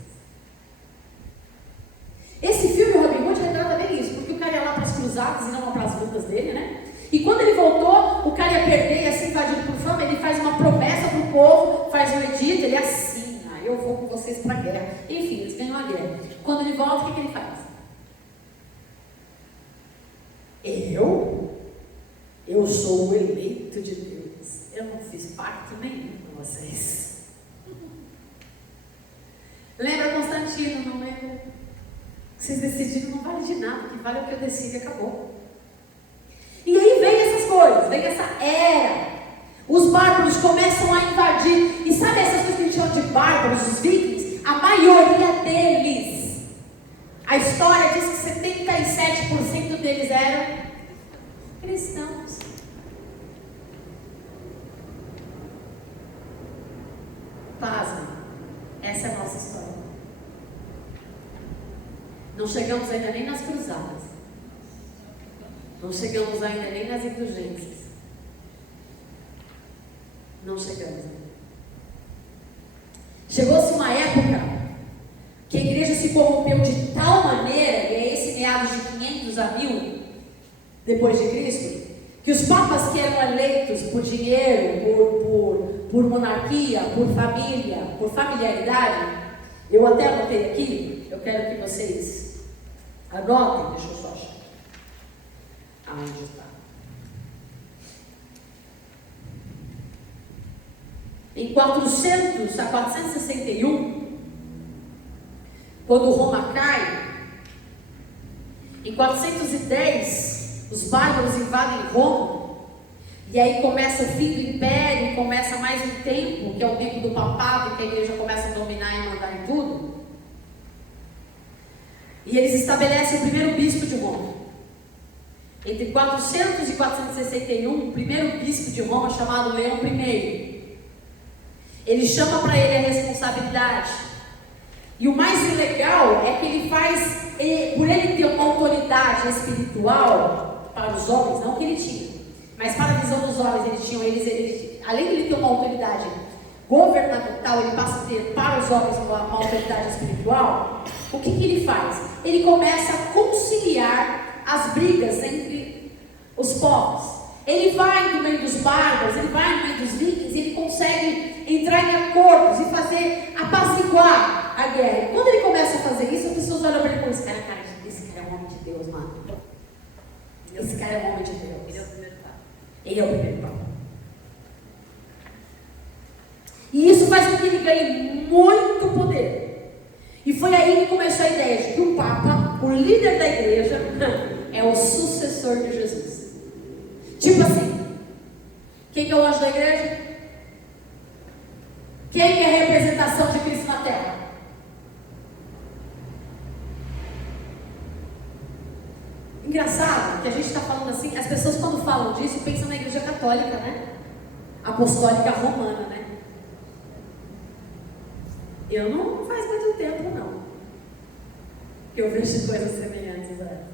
Esse filme, Robin Hood, retrata bem isso, porque o cara ia lá para as cruzadas e não para as lutas dele, né? E quando ele voltou, o cara ia perder e ia ser invadido por fama, ele faz uma promessa para o povo, faz um edito, ele assina, eu vou com vocês para a guerra. Enfim, eles ganham a guerra. Quando ele volta, o que ele faz? Eu sou o eleito de Deus. Eu não fiz pacto nenhum com vocês. Lembra Constantino, não lembra? Vocês decidiram, não vale de nada, o que vale é o que eu decido e acabou. E aí vem essas coisas, vem essa era. Os bárbaros começam a invadir. E sabe essas coisas que a gente chama de bárbaros, os vikings? A maioria deles, a história diz que 77% deles eram cristãos. Pasmem, essa é a nossa história. Não chegamos ainda nem nas cruzadas. Não chegamos ainda nem nas indulgências. Não chegamos ainda. Chegou-se uma época que a igreja se corrompeu de tal maneira, e é esse meados de 500 a 1000 depois de Cristo, que os papas que eram eleitos por dinheiro, por monarquia, por família, por familiaridade, eu até anotei aqui, eu quero que vocês anotem, deixa eu só achar. Aonde está? Em 400 a 461, quando Roma cai, em 410, os bárbaros invadem Roma, e aí começa o fim do império, começa mais um tempo, que é o tempo do papado, que a igreja começa a dominar e mandar em tudo. E eles estabelecem o primeiro bispo de Roma. Entre 400 e 461, o primeiro bispo de Roma, chamado Leão I, ele chama para ele a responsabilidade. E o mais legal é que ele faz, por ele ter uma autoridade espiritual para os homens, não que ele tinha, mas para a visão dos homens, além de ele ter uma autoridade governamental, ele passa a ter para os homens uma autoridade espiritual. O que ele faz? Ele começa a conciliar as brigas entre os povos. Ele vai no meio dos bárbaros, ele vai no meio dos vikings, e ele consegue entrar em acordos e fazer apaziguar a guerra. E quando ele começa a fazer isso, as pessoas olham para ele e falam: esse cara é um homem de Deus, mano. Esse cara é um homem de Deus. Ele é o primeiro papo. Ele é o primeiro papo. E isso faz com que ele ganhe muito poder. E foi aí que começou a ideia de que o Papa, o líder da igreja, é o sucessor de Jesus. Tipo assim, quem que é o anjo da igreja? Quem que é a representação de Cristo na terra? está falando assim, as pessoas quando falam disso pensam na igreja católica, né? Apostólica romana, né? Eu não faz muito tempo, não, que eu vejo coisas semelhantes a essa.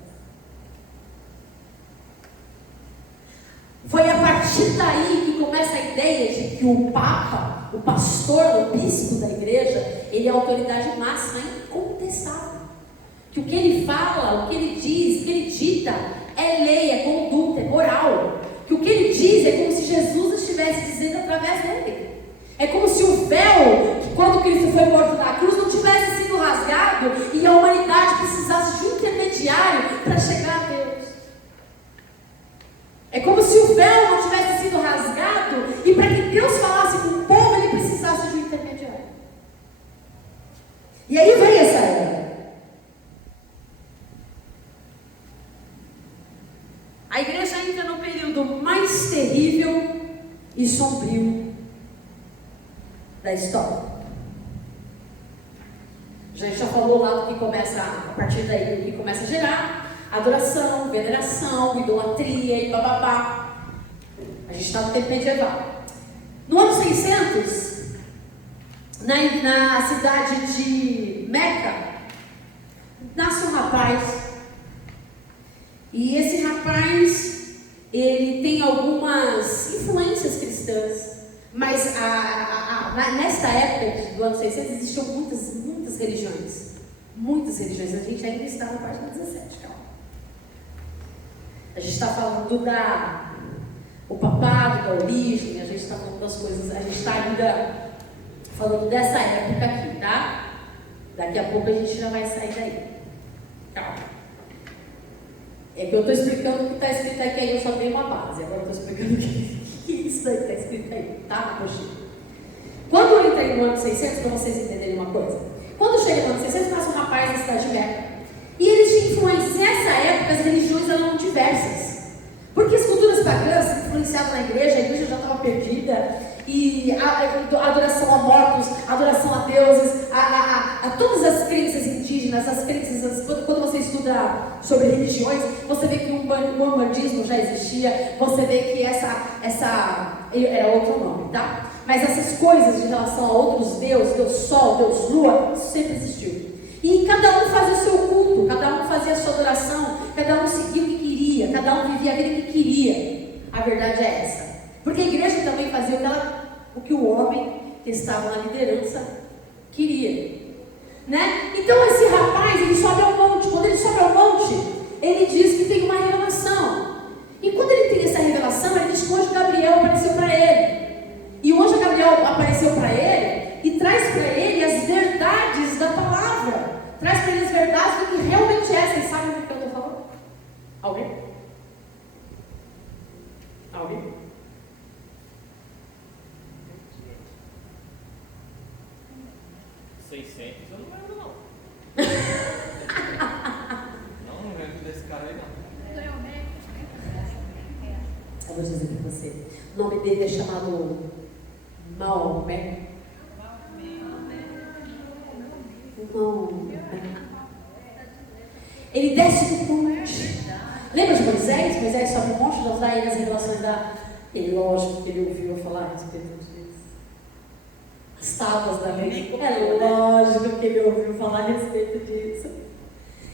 Foi a partir daí que começa a ideia de que o Papa, o pastor, o bispo da igreja, ele é a autoridade máxima, incontestável. Que o que ele fala, o que ele diz, o que ele dita, é lei, é conduta, é moral. Que o que ele diz é como se Jesus estivesse dizendo através dele. É como se o véu, que quando Cristo foi morto na cruz, não tivesse sido rasgado e a humanidade precisasse de um intermediário para chegar a Deus. É como se o véu não tivesse sido rasgado e para que Deus falasse com o povo, ele precisasse de um intermediário. E aí vem essa era. A igreja entra no período mais terrível e sombrio da história. A gente já falou lá do que começa, a partir daí, do que começa a gerar adoração, veneração, idolatria e bababá. A gente está no tempo medieval. No ano 600, na cidade de Meca, nasce um rapaz. E esse rapaz, ele tem algumas influências cristãs. Mas nesta época do ano 600 existiam muitas religiões. Muitas religiões. A gente ainda está na página 17, calma. A gente está falando o papado, da origem, a gente está falando das coisas, a gente está ainda falando dessa época aqui, tá? Daqui a pouco a gente já vai sair daí. Calma. É que eu estou explicando o que está escrito aqui, aí eu só tenho uma base. Agora eu estou explicando o que é isso aí que está escrito aí, tá? Poxa. Quando eu entrei no ano 600, para vocês entenderem uma coisa. Quando chega no ano 600, nasce um rapaz na cidade de Meca. E ele tinha influências. Nessa época, as religiões eram diversas. Porque as culturas pagãs influenciavam na igreja, a igreja já estava perdida. E a adoração a mortos, a adoração a deuses, a todas as crenças indígenas, as crenças, quando você estuda sobre religiões, você vê que o umbandismo já existia, você vê que essa era outro nome, tá? Mas essas coisas de relação a outros deuses, Deus Sol, Deus Lua, isso sempre existiu. E cada um fazia o seu culto, cada um fazia a sua adoração, cada um seguia o que queria, cada um vivia a vida que queria. A verdade é essa. Porque a igreja também fazia o que o homem que estava na liderança queria. Né? Então esse rapaz, ele sobe ao monte. Quando ele sobe ao monte, ele diz que tem uma revelação. E quando ele tem essa revelação, ele diz que o anjo Gabriel apareceu para ele. E o anjo Gabriel apareceu para ele e traz para ele as verdades da palavra. Traz para ele as verdades do que realmente é. Vocês sabem do que eu estou falando? Alguém? Alguém? 600 eu não lembro não. Não lembro desse cara aí não. Eu vou dizer para você. O nome dele é chamado Maomé. Ele desce do monte. Lembra de Moisés? Moisés sobe o monte, Deus dá ele as revelações da... Ele, lógico que ele ouviu falar a respeito disso. As tábuas da lei. É lógico que ele ouviu falar a respeito disso.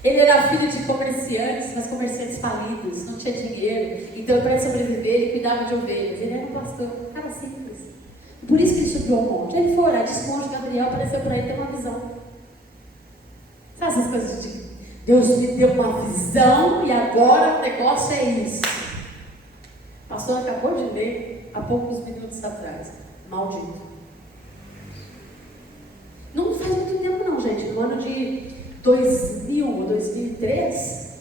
Ele era filho de comerciantes, mas comerciantes falidos, não tinha dinheiro. Então, para ele sobreviver, ele cuidava de ovelhas. Ele era um pastor, um cara simples. Por isso que ele subiu ao monte. Ele foi orar, disse que o anjo Gabriel apareceu para ele ter uma visão. Sabe essas coisas de Deus me deu uma visão e agora o negócio é isso. O pastor acabou de ler há poucos minutos atrás. Maldito. Não faz muito tempo não, gente. No ano de 2000 ou 2003,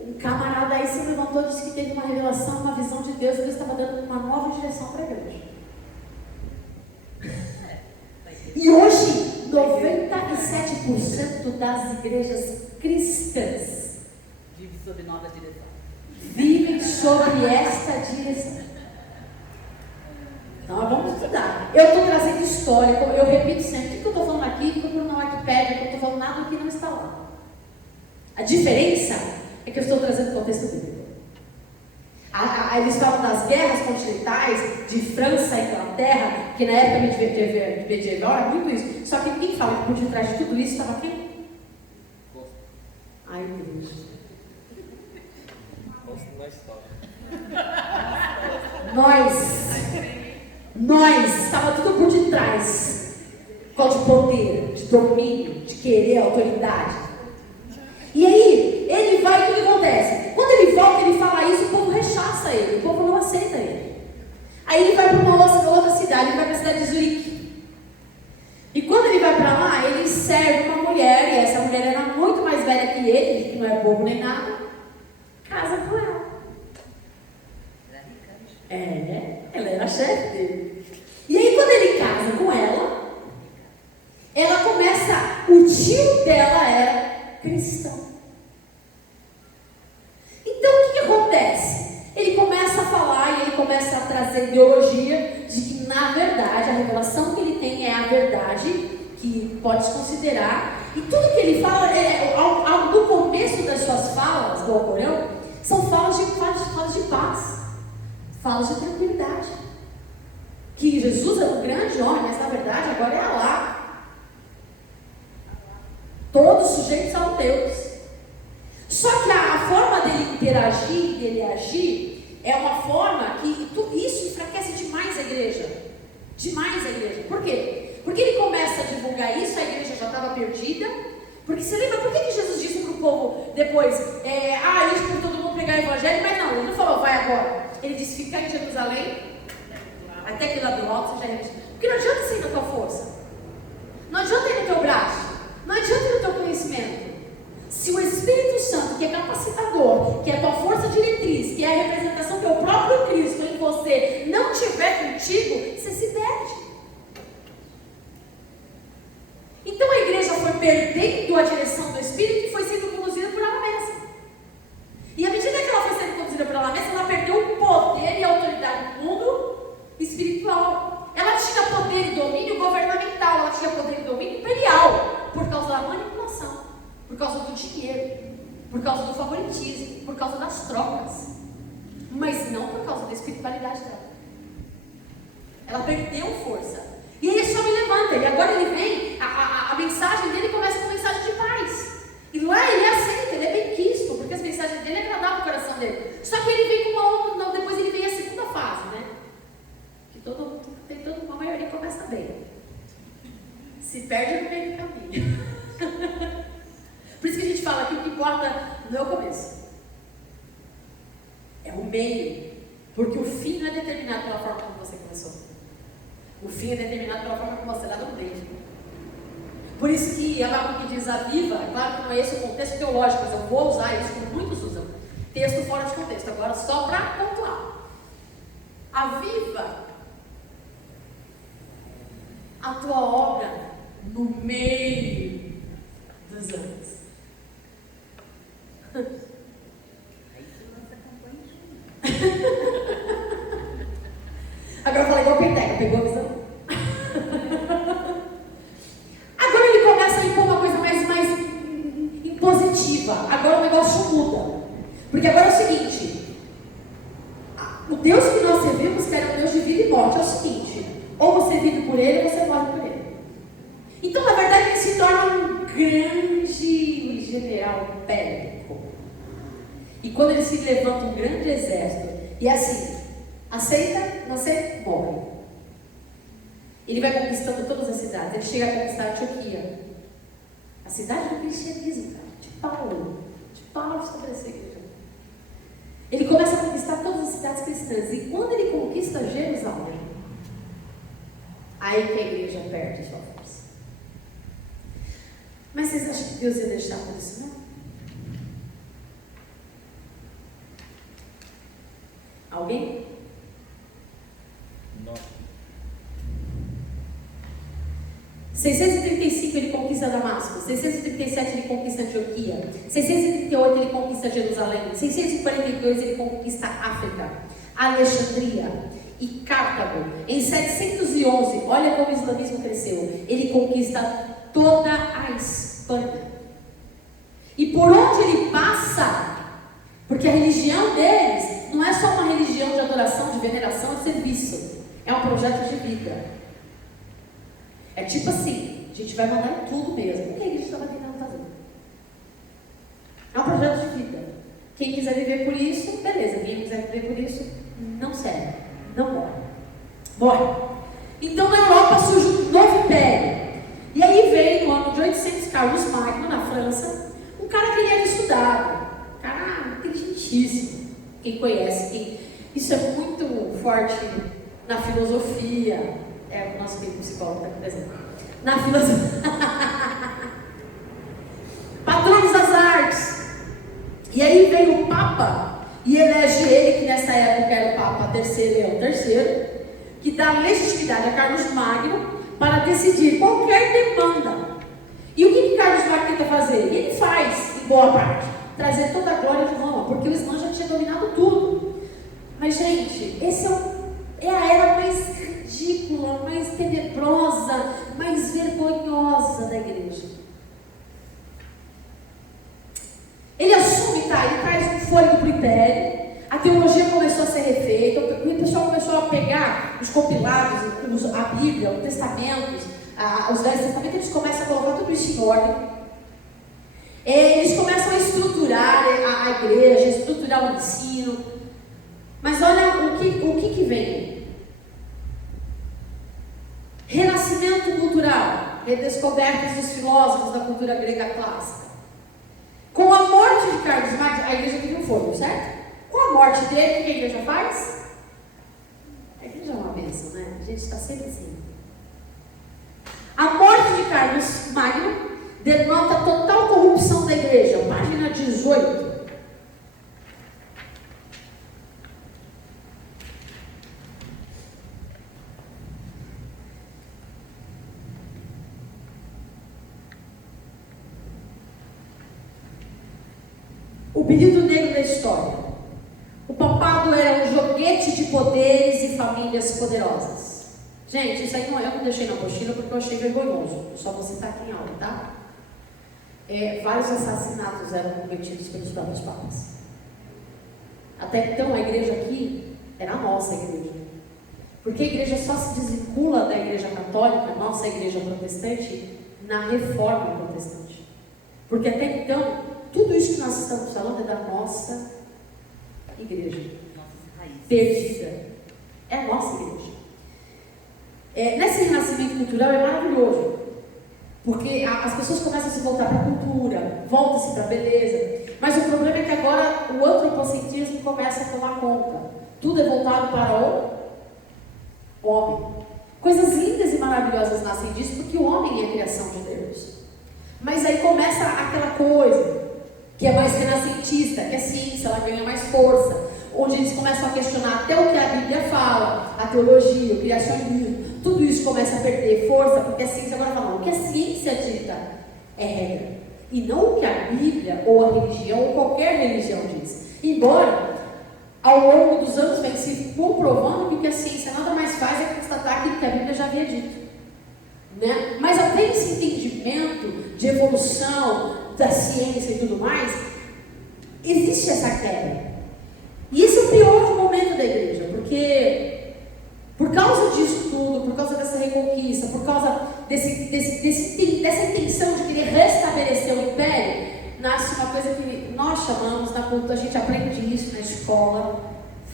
um camarada aí se levantou e disse que teve uma revelação, uma visão de Deus. Deus estava dando uma nova direção para a igreja. E hoje, 97% das igrejas cristãs Vive sob nova direção. Vivem sobre esta direção. Então, nós vamos estudar. Eu estou trazendo história, eu repito sempre, o que eu estou falando aqui, procuro na Wikipédia, eu estou falando nada do que não está lá. A diferença é que eu estou trazendo o contexto bíblico. eles falam das guerras continentais de França e Inglaterra, que na época medieval era muito isso. Só que quem fala que por detrás de tudo isso estava quem? A igreja. Gosto da história. Nós, estava tudo por detrás. Qual de poder, de domínio, de querer autoridade. E aí, ele vai, e o que acontece? Quando ele volta, ele fala isso, o povo rechaça ele, o povo não aceita ele. Aí ele vai para uma outra cidade, ele vai para a cidade de Zurique. E quando ele vai para lá, ele serve uma mulher, e essa mulher era muito mais velha que ele, que não é bobo nem nada, casa com ela. Ela era a chefe dele. E aí quando ele casa com ela começa, o tio dela era cristão. Então o que acontece? Ele começa a falar e ele começa a trazer ideologia de que na verdade a revelação que ele tem é a verdade, que pode se considerar, e tudo que ele fala, no começo das suas falas do Alcorão, são falas de paz, falas de tranquilidade. Que Jesus é um grande homem, mas na verdade agora é Alá. Todos sujeitos ao Deus. Só que a forma dele interagir, dele agir, é uma forma que isso enfraquece demais a igreja. Demais a igreja. Por quê? Porque ele começa a divulgar isso, a igreja já estava perdida. Porque você lembra, por que Jesus disse para o povo depois, isso por todo mundo pregar o evangelho, mas não, ele não falou, vai agora. Ele disse, fica em Jerusalém, até que lá do alto seja revisto. Porque não adianta ser na tua força. Não adianta ir no teu braço. Não adianta ir no teu conhecimento. Se o Espírito Santo, que é capacitador, que é a tua força diretriz, que é a representação que é o próprio Cristo em você, não estiver contigo, você se perde. Então a igreja foi perdendo a direção do Espírito e foi sendo conduzida por ela mesma. E à medida que ela foi sendo conduzida por ela mesma, ela perdeu o poder e a autoridade no mundo espiritual. Ela tinha poder e domínio governamental, ela tinha poder e domínio imperial, por causa da manipulação, por causa do dinheiro, por causa do favoritismo, por causa das trocas, mas não por causa da espiritualidade dela. Ela perdeu força. E aí só me levanta, e agora ele vem, a mensagem dele começa com mensagem de paz. E lá ele aceita, ele é bem quisto, porque as mensagens dele agradavam o coração dele. Só que ele vem com uma outra, não, depois ele vem a segunda fase, né? Que uma maioria começa bem. Se perde no meio do caminho. Por isso que a gente fala que o que importa não é o começo. É o meio. Porque o fim não é determinado pela forma como você começou. O fim é determinado pela forma como você dá no meio. Por isso que Abacuque diz a viva, é claro que não é esse o contexto teológico, mas eu vou usar isso como muitos usam. Texto fora de contexto. Agora só para pontuar. Aviva a tua obra no meio dos anos. Aí você lança a campanha junto. Agora eu falei igual Penteca, pegou a visão? Agora ele começa a impor uma coisa mais impositiva. Agora o negócio muda. Porque agora é o seguinte: o Deus que nós servimos, que era um Deus de vida e morte, é o seguinte: ou você vive por ele ou você morre por ele. Então, na verdade, ele se torna um grande general bélico. E quando ele se levanta um grande exército, e é assim, aceita, não aceita, morre. Ele vai conquistando todas as cidades. Ele chega a conquistar a Antioquia, a cidade do cristianismo, cara, de Paulo estabelecer a igreja. Ele começa a conquistar todas as cidades cristãs. E quando ele conquista Jerusalém, aí que a igreja perde sua força. Mas vocês acham que Deus ia deixar por isso, não? Alguém? Não. 635 ele conquista Damasco, 637 ele conquista Antioquia, 638 ele conquista Jerusalém, 642 ele conquista África, Alexandria e Cartago. Em 711, olha como o islamismo cresceu, ele conquista toda a Espanha. E por onde ele passa, porque a religião deles não é só uma religião veneração e serviço. É um projeto de vida. É tipo assim, a gente vai mandar em tudo mesmo. O que a igreja estava tentando fazer? É um projeto de vida. Quem quiser viver por isso, beleza. Quem quiser viver por isso, não serve. Não morre. Morre. Então na Europa surge um novo império. E aí veio no ano de 800 Carlos Magno, na França, um cara que ele era estudado. Um cara inteligentíssimo. Quem conhece, isso é muito forte na filosofia. O nosso querido psicólogo está aqui presente. Na filosofia. Patrões das artes. E aí veio o Papa e elege ele, que nessa época era o Papa terceiro, Leão III, que dá legitimidade a Carlos Magno para decidir qualquer demanda. E o que Carlos Magno tenta fazer? Ele faz, em boa parte, trazer toda a glória de Roma, porque o Islã já tinha dominado tudo. Mas, gente, esse é a era mais ridícula, mais tenebrosa, mais vergonhosa da igreja. Ele assume, ele traz um fôlego para o império, a teologia começou a ser refeita, o pessoal começou a pegar os compilados, a Bíblia, os testamentos, os 10 testamentos, eles começam a colocar tudo isso em ordem. Eles começam a estruturar a igreja, a estruturar o ensino. Mas olha o que vem. Renascimento cultural, redescobertas dos filósofos da cultura grega clássica. Com a morte de Carlos Magno, a igreja teve um fogo, certo? Com a morte dele, o que a igreja faz? A igreja é uma bênção, né? A gente está sempre assim. A morte de Carlos Magno denota a total corrupção da igreja. Página 18. O período negro da história. O papado era um joguete de poderes e famílias poderosas. Gente, isso aí eu não deixei na apostila porque eu achei vergonhoso. Eu só vou citar aqui em aula, tá? Vários assassinatos eram cometidos pelos próprios papas. Até então a igreja aqui era a nossa igreja. Porque a igreja só se desvincula da igreja católica, a nossa igreja protestante, na reforma protestante. Porque até então, tudo isso que nós estamos falando é da nossa igreja. Perdida. É a nossa igreja. Nesse renascimento cultural é maravilhoso. Porque as pessoas começam a se voltar para a cultura, voltam-se para a beleza. Mas o problema é que agora o antropocentrismo começa a tomar conta. Tudo é voltado para o homem. Coisas lindas e maravilhosas nascem disso, porque o homem é a criação de Deus. Mas aí começa aquela coisa que é mais renascentista, que a ciência ela ganha mais força, onde eles começam a questionar até o que a Bíblia fala, a teologia, o criacionismo, tudo isso começa a perder força, porque a ciência agora fala, o que a ciência dita é regra, e não o que a Bíblia, ou a religião, ou qualquer religião diz. Embora, ao longo dos anos, vem se comprovando que o que a ciência nada mais faz é constatar aquilo que a Bíblia já havia dito. Né? Mas até esse entendimento de evolução, da ciência e tudo mais, existe essa quebra. E esse é o pior momento da igreja, porque por causa disso tudo, por causa dessa reconquista, por causa dessa intenção de querer restabelecer o império, nasce uma coisa que nós chamamos na cultura, a gente aprende isso na escola,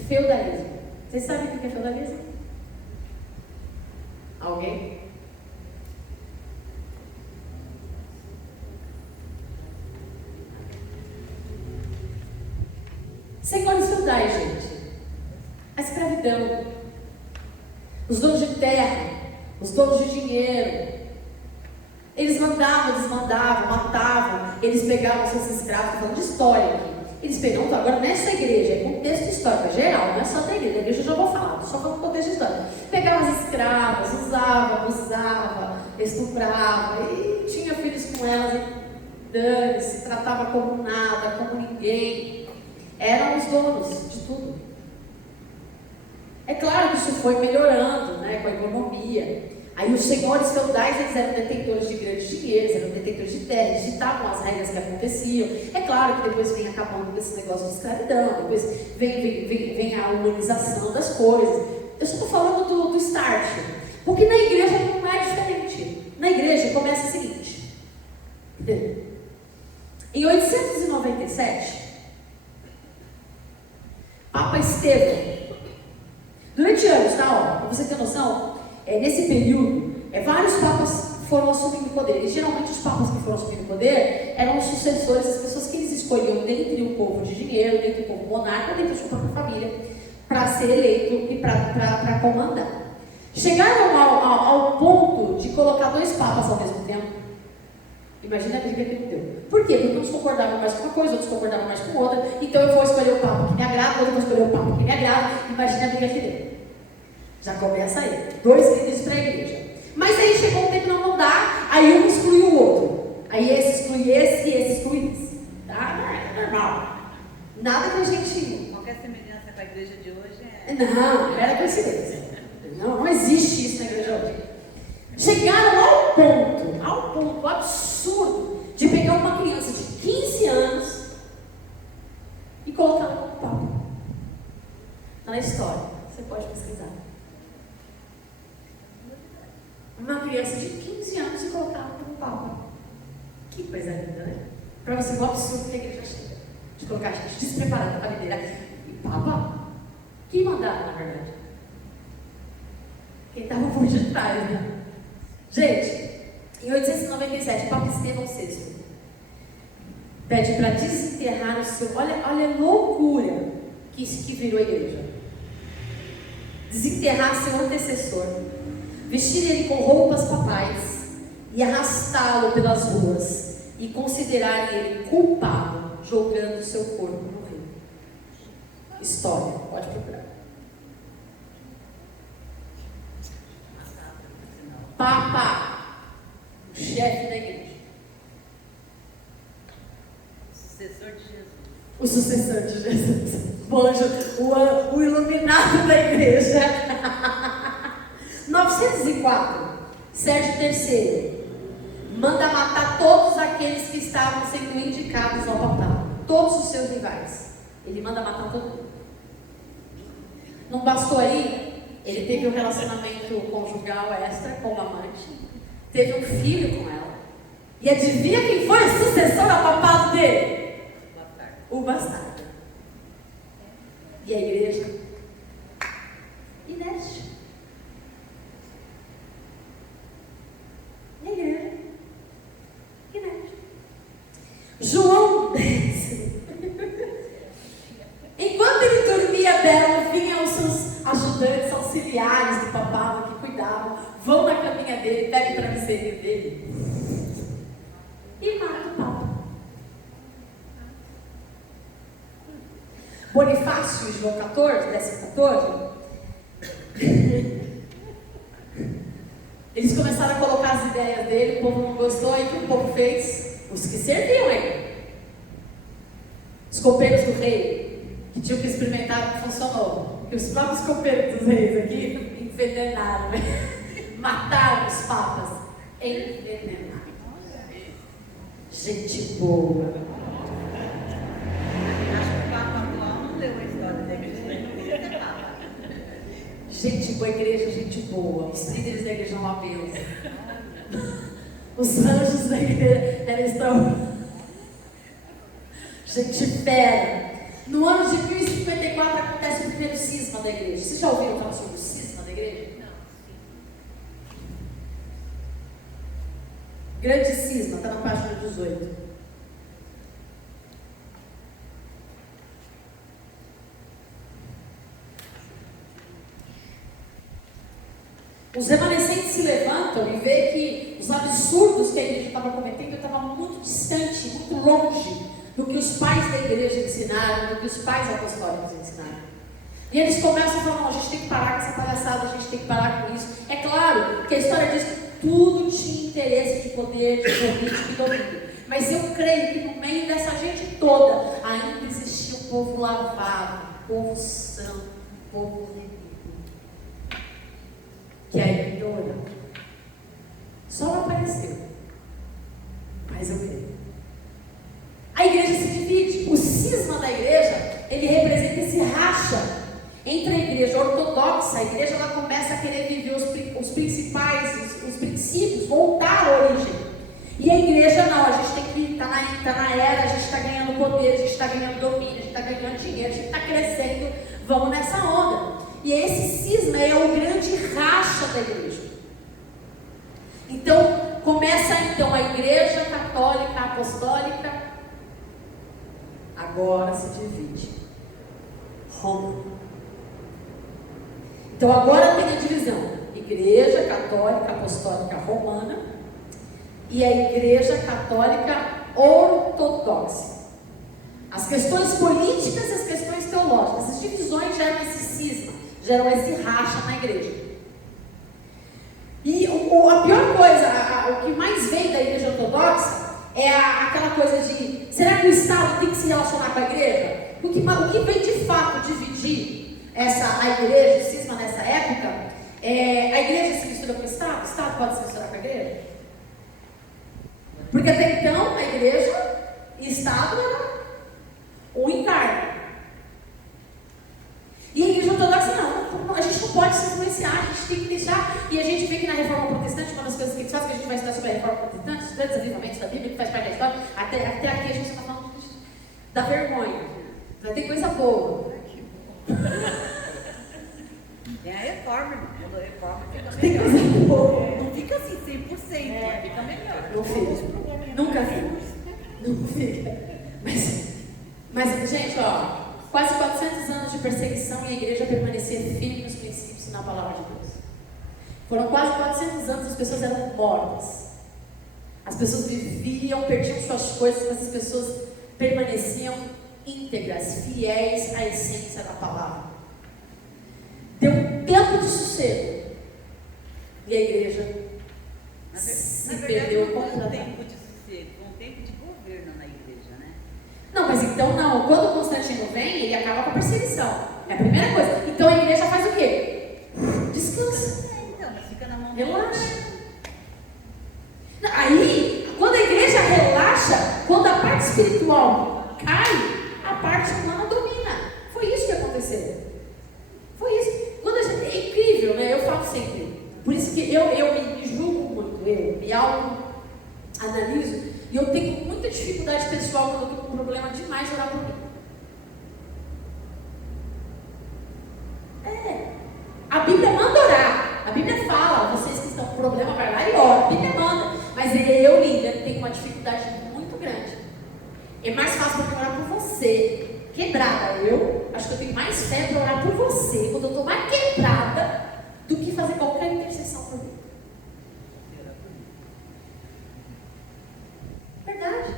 feudalismo. Vocês sabem o que é feudalismo? Alguém? Senhores feudais, gente. A escravidão. Os donos de terra, os donos de dinheiro. Eles mandavam, desmandavam, matavam. Eles pegavam seus escravos, estou falando de história aqui. Eles pegavam, agora nessa igreja, é contexto histórico, é geral, não é só da igreja eu já vou falar, só falando contexto histórico. Pegavam as escravas, usava, abusava, estuprava, e tinha filhos com elas, e dane-se, tratava como nada, como ninguém. Eram os donos de tudo. É claro que isso foi melhorando, né, com a economia. Aí os senhores feudais, eles eram detentores de grandes dinheiros, eram detentores de terra, eles ditavam as regras que aconteciam. É claro que depois vem acabando com esse negócio de escravidão, depois vem a humanização das coisas. Eu só estou falando do start, porque na igreja não é diferente. Na igreja começa o seguinte: em 897, Papa Estevão, durante anos, tá? Para você ter noção, nesse período, vários papas foram assumindo poder. E geralmente os papas que foram assumindo poder eram os sucessores, as pessoas que eles escolhiam dentre o povo de dinheiro, dentre o povo monarca, dentre a sua própria família, para ser eleito e para comandar. Chegaram ao ponto de colocar 2 papas ao mesmo tempo. Imagina a briga que deu. Por quê? Porque uns concordavam mais com uma coisa, outros concordavam mais com outra. Então eu vou escolher o papa que me agrada, outro vou escolher o papa que me agrada. Imagina a briga que deu. Já começa aí. 2 líderes para a igreja. Mas aí chegou um tempo que não dá, aí um exclui o outro. Aí esse exclui esse e esse exclui esse. Tá? É normal. Nada que a gente... Qualquer semelhança com a igreja de hoje é... Não, era coincidência. Não existe isso na igreja hoje. Chegaram ao ponto absurdo de pegar uma criança de 15 anos e colocar no papa. Está na história, você pode pesquisar. Uma criança de 15 anos e colocar no papa. Que coisa linda, né? Para você ver o absurdo que a igreja chega. De colocar a gente despreparada para liderar. E papa? Quem mandaram, na verdade? Quem estava por detrás, né? Gente, em 897, Papa Estevão VI pede para desenterrar o seu... Olha a loucura que virou a igreja. Desenterrar seu antecessor, vestir ele com roupas papais e arrastá-lo pelas ruas e considerar ele culpado, jogando seu corpo no rio. História, pode procurar. Papa, o chefe da igreja. Sucessor de Jesus. O sucessor de Jesus. O anjo, o iluminado da igreja. 904, Sérgio III manda matar todos aqueles que estavam sendo indicados ao papado. Todos os seus rivais. Ele manda matar todo mundo. Não bastou aí. Ele teve um relacionamento conjugal extra com uma amante, teve um filho com ela. E adivinha quem foi o sucessor ao papado dele? O bastardo. E a igreja? Inerte. E a igreja? Inerte. João 10. Enquanto ele dormia belo, vinham os seus ajudantes auxiliares do papado que cuidavam, vão na caminha dele, pegam o travesseirinho dele e matam o papa. Bonifácio e João 14, 14, eles começaram a colocar as ideias dele, o povo não gostou, e o que o povo fez? Os que serviam ele, os copeiros do rei, que tinham que experimentar que funcionou, que os próprios copeiros dos reis aqui envenenaram, mataram os papas, envenenaram. Gente boa. Acho que o Papa atual não leu a história da igreja, não queria ser Papa. Gente boa, igreja, gente boa. Os líderes da igreja uma bênção. Os anjos da igreja, eles estão. Gente fera. No ano de 1054 acontece o primeiro cisma da igreja. Vocês já ouviram falar sobre o cisma da igreja? Não. Grande cisma, está na página 18. Os remanescentes se levantam e vê que os absurdos que a igreja estava cometendo estavam muito distante, muito longe do que os pais da igreja ensinaram, do que os pais apostólicos ensinaram. E eles começam a falar, não, a gente tem que parar com essa palhaçada, a gente tem que parar com isso. É claro que a história diz que tudo tinha interesse de poder, de política e domínio. Mas eu creio que no meio dessa gente toda, ainda existia um povo lavado, um povo santo, um povo redimido, que ainda orava. apareceu. Mas eu creio. A igreja se divide. O cisma da igreja, ele representa esse racha entre a igreja ortodoxa. A igreja ela começa a querer viver os principais, os princípios, voltar à origem. E a igreja não, a gente tem que estar na era, a gente está ganhando poder, a gente está ganhando domínio, a gente está ganhando dinheiro, a gente está crescendo, vamos nessa onda. E esse cisma é o grande racha da igreja. Então, começa a igreja católica, apostólica, agora se divide. Roma. Então agora tem a divisão: Igreja Católica Apostólica Romana e a Igreja Católica Ortodoxa. As questões políticas e as questões teológicas, essas divisões geram esse cisma, geram esse racha na igreja. E a pior coisa, o que mais vem da Igreja Ortodoxa é aquela coisa de: será que o Estado tem que se relacionar com a igreja? O que vem de fato dividir a igreja, o cisma nessa época, a igreja se mistura com o Estado pode se misturar com a igreja? Porque até então a igreja e o Estado eram um encargo. E a igreja ortodoxa não, a gente não pode se influenciar, a gente tem que deixar. E a gente vê que na Reforma Protestante, uma das coisas que a gente faz, que a gente vai estudar sobre a Reforma Protestante, os grandes avivamentos da Bíblia, que faz parte da história, até aqui a gente está falando da vergonha. Já tem coisa boa. É a reforma, irmão. Quando a reforma fica Tem melhor. coisa boa. Não fica assim 100%, mas fica melhor. Não fica. Nunca fica. Não fica. Mas, gente, quase 400 anos de perseguição e a igreja permanecia firme nos princípios e na palavra de Deus. Foram quase 400 anos, as pessoas eram mortas. As pessoas viviam, perdiam suas coisas, mas as pessoas permaneciam íntegras, fiéis à essência da palavra. Deu um tempo de sossego e a igreja se perdeu não foi um completamente. tempo de sossego, foi um tempo de governo na igreja, né? Não, mas então não. Quando Constantino vem, ele acaba com a perseguição. É a primeira coisa. Então a igreja faz o quê? Descansa. Então, mas fica na mão do Relaxa. Aí, quando a igreja relaxa, quando a parte espiritual cai, a parte humana domina. Foi isso que aconteceu. Foi isso. Quando a gente, é incrível, né? Eu falo sempre. Por isso que eu me julgo muito, eu me auto-analiso, e eu tenho muita dificuldade pessoal quando eu estou com um problema demais de orar por mim. A Bíblia manda orar. A Bíblia fala: vocês que estão com problema, vai lá e ora. A Bíblia manda. Mas eu, linda, tenho uma dificuldade muito grande. É mais fácil para orar por você, quebrada. Eu acho que eu tenho mais fé para orar por você quando eu estou mais quebrada do que fazer qualquer intercessão por mim. Verdade.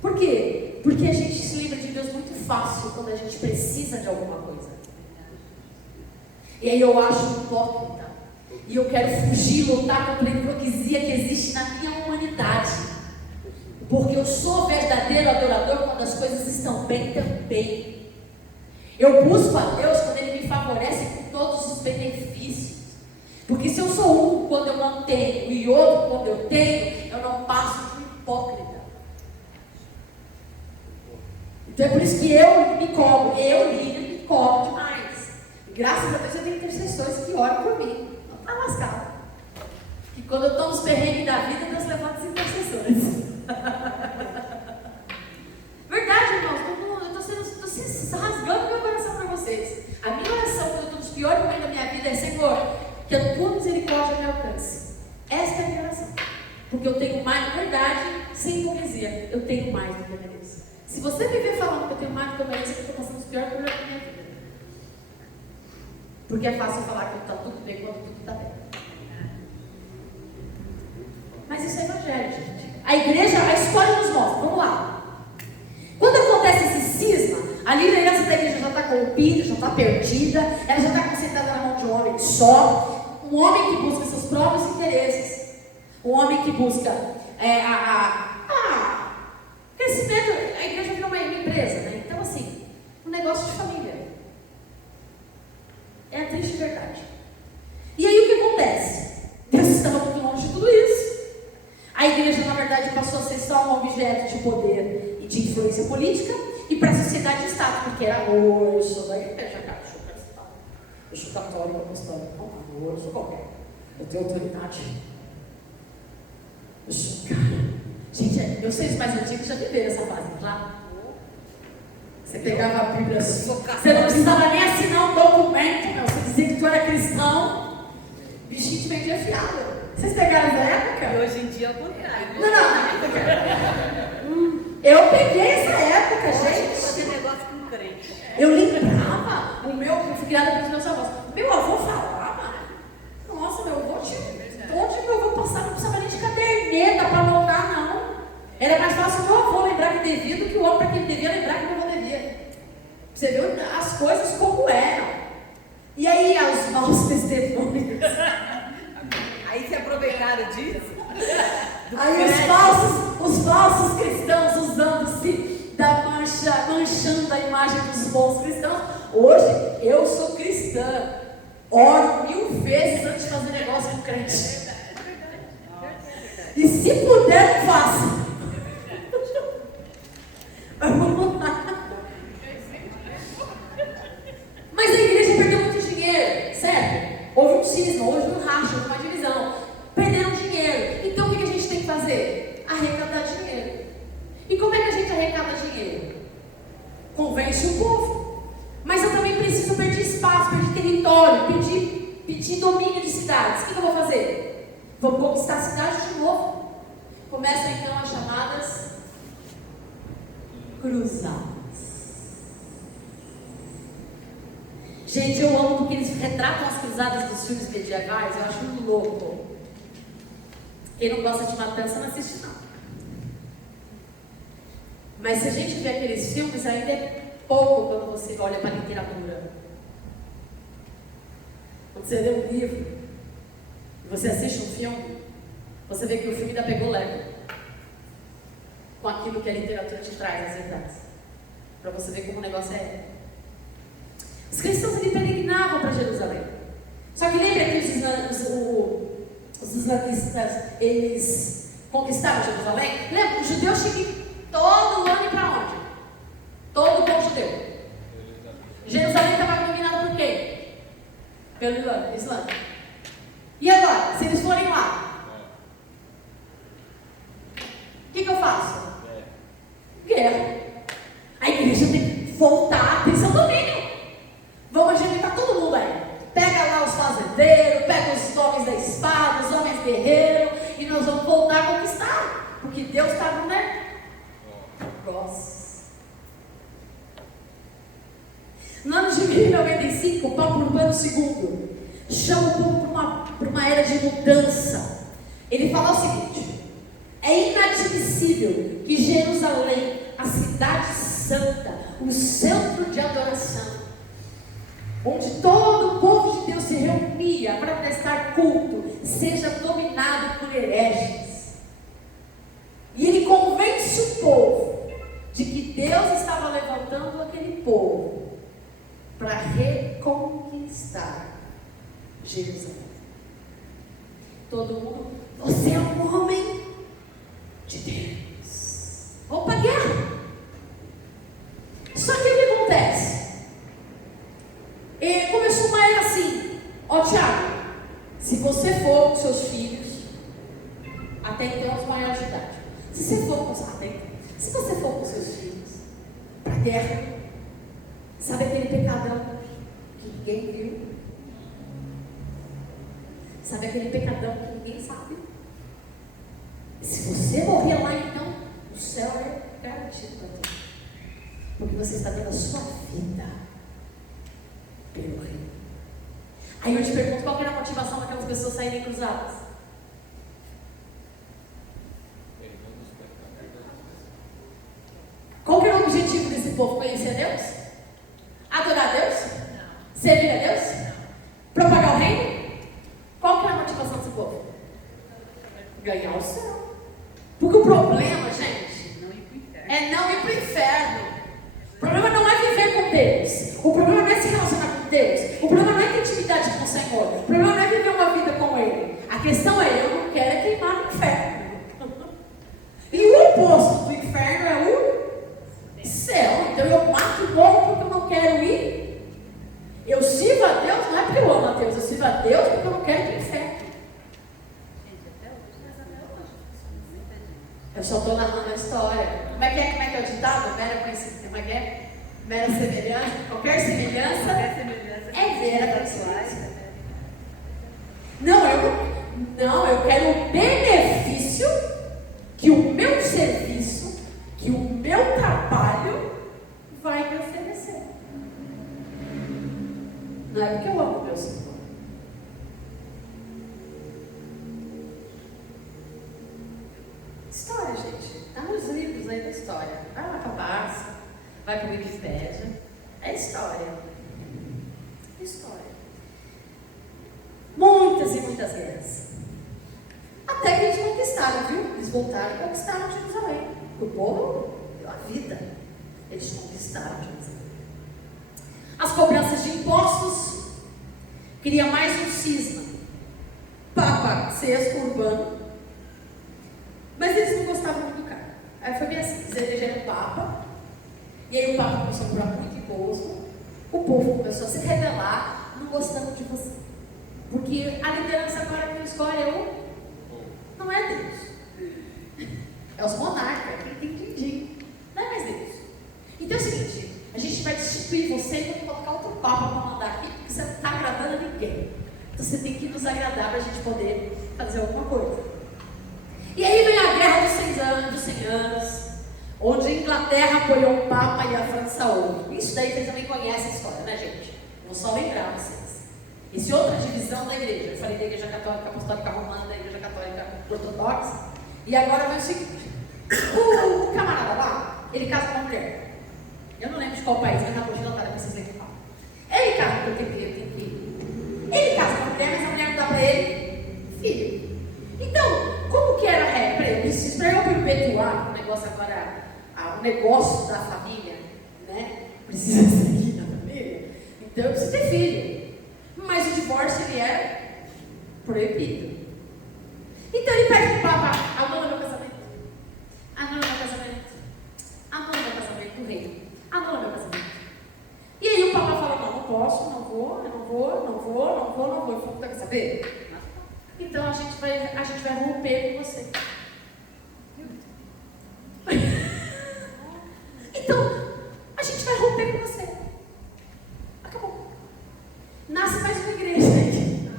Por quê? Porque a gente se lembra de Deus muito fácil quando a gente precisa de alguma coisa. E aí eu acho hipócrita. E eu quero fugir, lutar contra a hipocrisia que existe na minha humanidade. Porque eu sou verdadeiro adorador quando as coisas estão bem também. Eu busco a Deus quando Ele me favorece com todos os benefícios. Porque se eu sou um quando eu não tenho e outro quando eu tenho, eu não passo por hipócrita. Então é por isso que eu me cobro, me cobro demais. E graças a Deus eu tenho intercessores que oram por mim. Não está lascado. E quando eu estou nos perrengues da vida, Deus levanta os intercessores. Verdade, irmãos, eu estou rasgando meu coração para vocês. A minha oração quando eu estou nos piores momentos da minha vida é: Senhor, que a tua misericórdia me alcance. Esta é a minha oração. Porque eu tenho mais, verdade, sem hipocrisia, eu tenho mais do que eu mereço. Se você viver falando que eu tenho mais do que eu mereço, eu estou passando os piores problemas da minha vida. Porque é fácil falar que está tudo bem quando tudo está bem. Mas isso é evangelho, gente. A igreja, a história nos mostra. Vamos lá. Quando acontece esse cisma, a liderança da igreja já está corrompida, já está perdida, ela já está concentrada na mão de um homem só, um homem que busca seus próprios interesses, um homem que busca crescimento. A igreja virou uma empresa, né? Então, assim, um negócio de família. É a triste verdade. E aí o que acontece? Deus estava muito longe de tudo isso. objeto de poder e de influência política, e para a sociedade e Estado, porque era amor, eu sou da igreja, cara, eu sou cristão, eu sou católico, apostólico, não, amor, eu sou qualquer, eu tenho autoridade, eu sou um cara. Gente, eu sei os mais antigos já viveram essa fase, já? Você pegava a Bíblia, você não precisava nem assinar um documento, meu, você dizia que tu era cristão, bichinho te vendia fiado. Vocês pegaram essa época? E hoje em dia é o contrário. Não. Eu peguei essa época, Hoje gente. fazer negócio com crente. Eu lembrava, eu fui criada pelos meus avós. Meu avô falava, nossa, meu avô tinha. Onde meu avô passava, não precisava nem de caderneta para anotar, não. Era mais fácil o meu avô lembrar que devia do que o homem para quem devia lembrar que meu avô devia. Você viu as coisas como eram. E aí, os maus testemunhos. Aí se aproveitaram disso. Aí os falsos cristãos usando-se da manchando a imagem dos bons cristãos. Hoje eu sou cristã. Oro 1000 vezes antes de fazer negócio com crente. E se puder, não faça. Vamos lá. Mas a igreja perdeu muito dinheiro, certo? Houve um cisma, houve um racha, houve uma divisão. Perderam dinheiro. Então o que a gente tem que fazer? Arrecadar dinheiro. E como é que a gente arrecada dinheiro? Convence o povo. Mas eu também preciso pedir espaço, pedir território, pedir domínio de cidades. O que eu vou fazer? Vamos conquistar a cidade de novo. Começam então as chamadas cruzadas. Gente, eu amo porque eles retratam as cruzadas dos filmes medievais, eu acho muito louco. Quem não gosta de matança não assiste não. Mas se a gente vê aqueles filmes, ainda é pouco quando você olha para a literatura. Quando você lê um livro e você assiste um filme, você vê que o filme ainda pegou leve com aquilo que a literatura te traz, as verdades. Para você ver como o negócio é. Os cristãos ali peregrinavam para Jerusalém. Só que lembra que os islamistas, eles conquistaram Jerusalém? Lembra? Os judeus chegam todo ano para onde? Todo bom judeu. Jerusalém estava dominada por quem? Pelo Islã. E agora, se eles forem lá, o que eu faço? Guerra. A igreja tem que voltar a ter seu domínio. Vamos ajeitar todo mundo aí. Pega lá os fazendeiros, pega os homens da espada, os homens guerreiros, e nós vamos voltar a conquistar. Porque Deus está no negócio. No ano de 1095, o Papa Urbano II chama o povo para uma era de mudança. Ele fala o seguinte: é inadmissível que Jerusalém, a cidade santa, o centro de adoração, onde todo o povo de Deus se reunia para prestar culto, seja dominado por hereges. E ele convence o povo de que Deus estava levantando aquele povo para reconquistar Jerusalém. Todo mundo, você é um homem de Deus. Vamos para a guerra. Só que o que acontece? Começou uma era assim: ó Tiago, se você for com seus filhos, até então os maiores de idade, se você for com seus filhos para a guerra, sabe aquele pecadão que ninguém viu? Sabe aquele pecadão que ninguém sabe? Se você morrer lá, então o céu é garantido para você, porque você está dando a sua vida pelo reino. Aí eu te pergunto, qual era a motivação daquelas pessoas saírem cruzadas? Qual que era o objetivo desse povo? Conhecer a Deus? Adorar a Deus? Servir a Deus? Propagar o reino? Qual que era a motivação desse povo? Ganhar o céu. Porque o problema, gente, é não ir para o inferno. O problema não é viver com Deus. O problema não é se relacionar com Deus. O problema não é ter intimidade com o Senhor. O problema não é viver uma vida com Ele. A questão é, eu não quero queimar no inferno. E o oposto do porque eu amo a Deus, eu sirvo a Deus porque eu não quero ir para o inferno. Gente, até hoje não é muita gente. Eu só estou narrando a história. Como é que é o ditado? Mera coincidência. Como é que é? Mera semelhança. Qualquer semelhança Qualquer semelhança é vera com coincidência. né? Não, eu quero o benefício que o meu serviço, que o meu trabalho vai me oferecer. Não é porque eu amo o meu Senhor. História, gente. Está nos livros aí da história. Vai lá para a Barça, vai para o Wikipédia. É história. História. Muitas e muitas guerras. Até que eles conquistaram, viu? Eles voltaram e conquistaram Jerusalém. O povo deu a vida. Eles conquistaram Jerusalém. As cobranças de impostos. Queria mais um cisma. Papa sexto urbano. Mas eles não gostavam muito do cara. Aí foi bem assim, eles elegeram o Papa, e aí o Papa começou a cobrar muito imposto, o povo começou a se rebelar, não gostando de você. Porque a liderança agora que escolhe não é Deus. É os monarcas, quem tem din-din. Não é mais Deus. Então é o seguinte, a gente vai destituir você e vamos colocar outro Papa para mandar aqui, porque você não está agradando a ninguém. Então você tem que nos agradar para a gente poder fazer alguma coisa. E aí vem a Guerra dos 100 anos, onde a Inglaterra apoiou um Papa e a França outro. Isso daí vocês também conhecem a história, né, gente? Vou só lembrar vocês. Isso é outra divisão da igreja. Eu falei da igreja católica apostólica romana, da igreja católica ortodoxa. E agora vem o seguinte. O camarada lá, ele casa com uma mulher. Eu não lembro de qual país, mas na apostila tá para vocês verem que fala. Ele casa porque ele tem filho. Ele casa com a mulher, mas a mulher não dá para ele filho. Então, como que era a regra? Para eu perpetuar o negócio agora, o negócio da família, né? Precisa seguir na família. Então eu preciso ter filho. Mas o divórcio ele é proibido. Então ele pede para o Papa: anula meu casamento. Anula meu casamento. Anula meu casamento do rei. Anula meu casamento. E aí o Papa fala: não posso, não vou. Ele falou: quer saber? Então a gente vai romper com você. Então, a gente vai romper com você. Acabou. Nasce mais uma igreja aqui.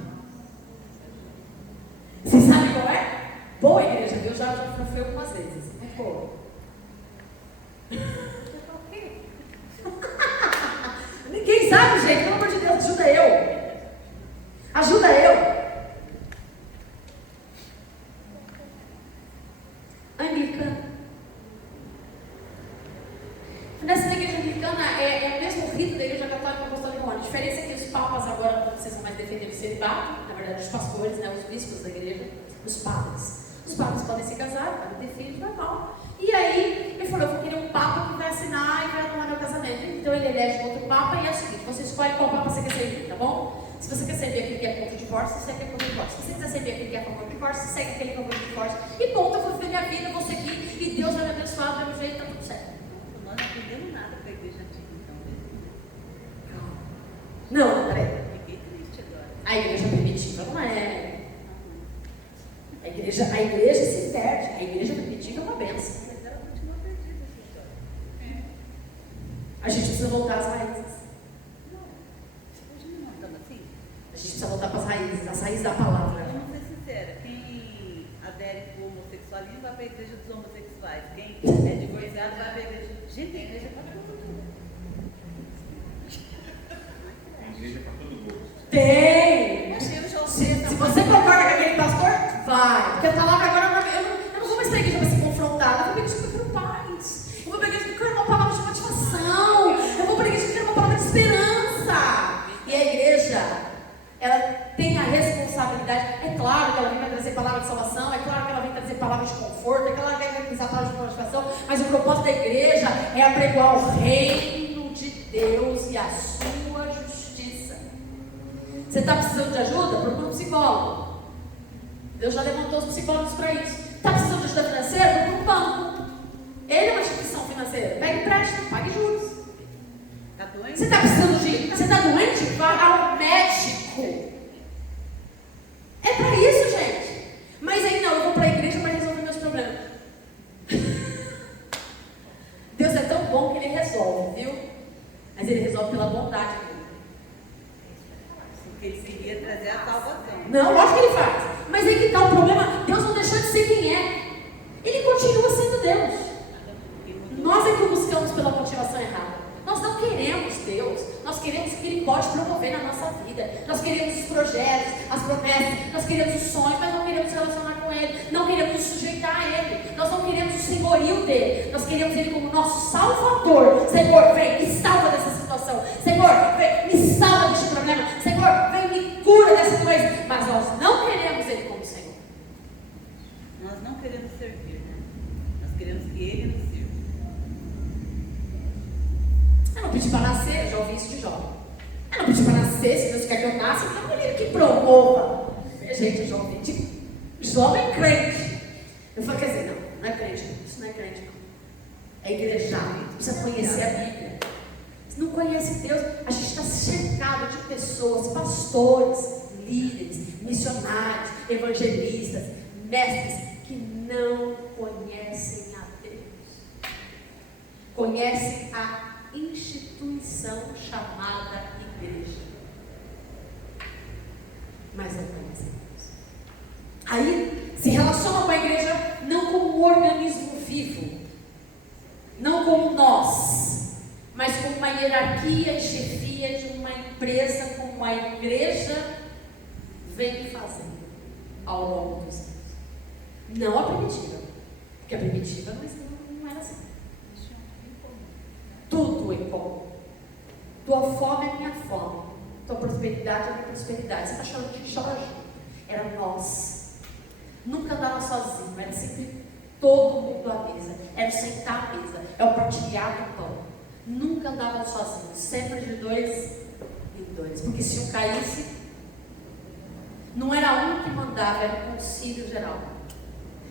Vocês sabem qual é? Boa igreja, eu já fui algumas vezes. Muito boa. Ninguém sabe, gente, pelo amor de Deus, ajuda eu. Ajuda eu. Anglicana. Nessa igreja anglicana é o mesmo rito da igreja católica apostólica romana. A diferença é que os papas agora não precisam mais defender o celibato, na verdade os pastores, né, os bispos da igreja, os padres. Os padres podem se casar, podem ter filhos, normal. E aí ele falou: eu vou querer um papa que vai assinar e vai anular meu casamento. Então ele elege outro papa e é o seguinte: você escolhe qual papa você quer servir, tá bom? Se você quer servir aquele que é contra o divórcio, segue aquele contra o divórcio. Se você quiser servir aquele que é a favor do divórcio, segue aquele que é a favor do divórcio. E ponto, eu vou viver minha vida, vou seguir, e Deus vai me abençoar do mesmo jeito, tá tudo certo. Nós não aprendemos nada com a igreja antiga, então. Não, peraí. Fiquei triste agora. A igreja primitiva não é. A igreja se perde. A igreja primitiva é uma benção. Mas ela continua perdida essa história. A gente precisa voltar às raízes. Não. Hoje não estamos assim. A gente precisa voltar para as raízes da palavra. Vamos ser sincera, quem adere para o homossexualismo vai para a igreja dos homossexuais. Quem é divorciado vai para a igreja. Gente, a igreja está para todo mundo. A igreja é para todo gosto. Tem! Achei o João Se você concorda com aquele pastor, vai. Porque a palavra agora, eu não vou mais para a igreja para se confrontar. Eu vou para a igreja que eu quero paz. Eu vou para a igreja que eu quero uma palavra de motivação. Eu vou para a igreja que eu quero uma palavra de esperança. E a igreja, ela tem a responsabilidade. É claro que ela vem para trazer palavra de salvação. É claro que ela vem trazer palavra de conforto. É claro que ela vem trazer palavra de motivação. Mas o propósito da igreja é apregoar o reino de Deus e a sua justiça. Você está precisando de ajuda? Procura um psicólogo. Deus já levantou os psicólogos para isso. Está precisando de ajuda financeira? Procura um banco. Ele é uma instituição financeira. Pegue empréstimo, pague juros. Está doente? Você está precisando de. Você está doente? Vá ao médico. Porque ele queria trazer a salvação. Não, lógico que ele faz. Mas aí que está o problema, Deus não deixou de ser quem é. Ele continua sendo Deus. Nós é que o buscamos pela motivação errada. Nós não queremos Deus. Nós queremos o que Ele pode promover na nossa vida. Nós queremos os projetos, as promessas, nós queremos os sonhos, mas não queremos se relacionar com Ele. Não queremos nos sujeitar a Ele. Nós não queremos o senhorio dEle. Nós queremos Ele como nosso Salvador. Senhor, vem, me salva dessa situação. Senhor, vem, me salva deste problema. Senhor, vem, me cura dessa doença. Mas nós não queremos Ele como Senhor. Nós não queremos servir, né? Nós queremos que Ele nos sirva. Eu não pedi para nascer, eu já ouvi isso de jovem. Eu não pedi para nascer, se Deus quer que eu nasça, então Ele que promova. Gente, eu já ouvi, tipo, jovem crente. Eu falei, quer dizer, não é crente, isso não é crente, não. É igrejado, precisa conhecer a Bíblia. Se não conhece Deus, a gente está cercado de pessoas, pastores, líderes, missionários, evangelistas, mestres, que não conhecem a Deus. Conhecem a instituição chamada igreja, mas não conhecem Deus. Aí se relacionam com a igreja não como um organismo vivo, não como nós, mas como uma hierarquia e chefia de uma empresa, como a igreja vem fazendo ao longo dos anos. Não a primitiva, porque a primitiva não era assim. Tudo em comum. Tua fome é minha fome, tua prosperidade é minha prosperidade. Você está chorando, a gente chora junto. Era nós. Nunca andava sozinho, era sempre todo mundo à mesa. Era o sentar à mesa, é o partilhar do pão. Nunca andava sozinho, sempre de dois em dois. Porque se um caísse, não era um que mandava, era o concílio geral.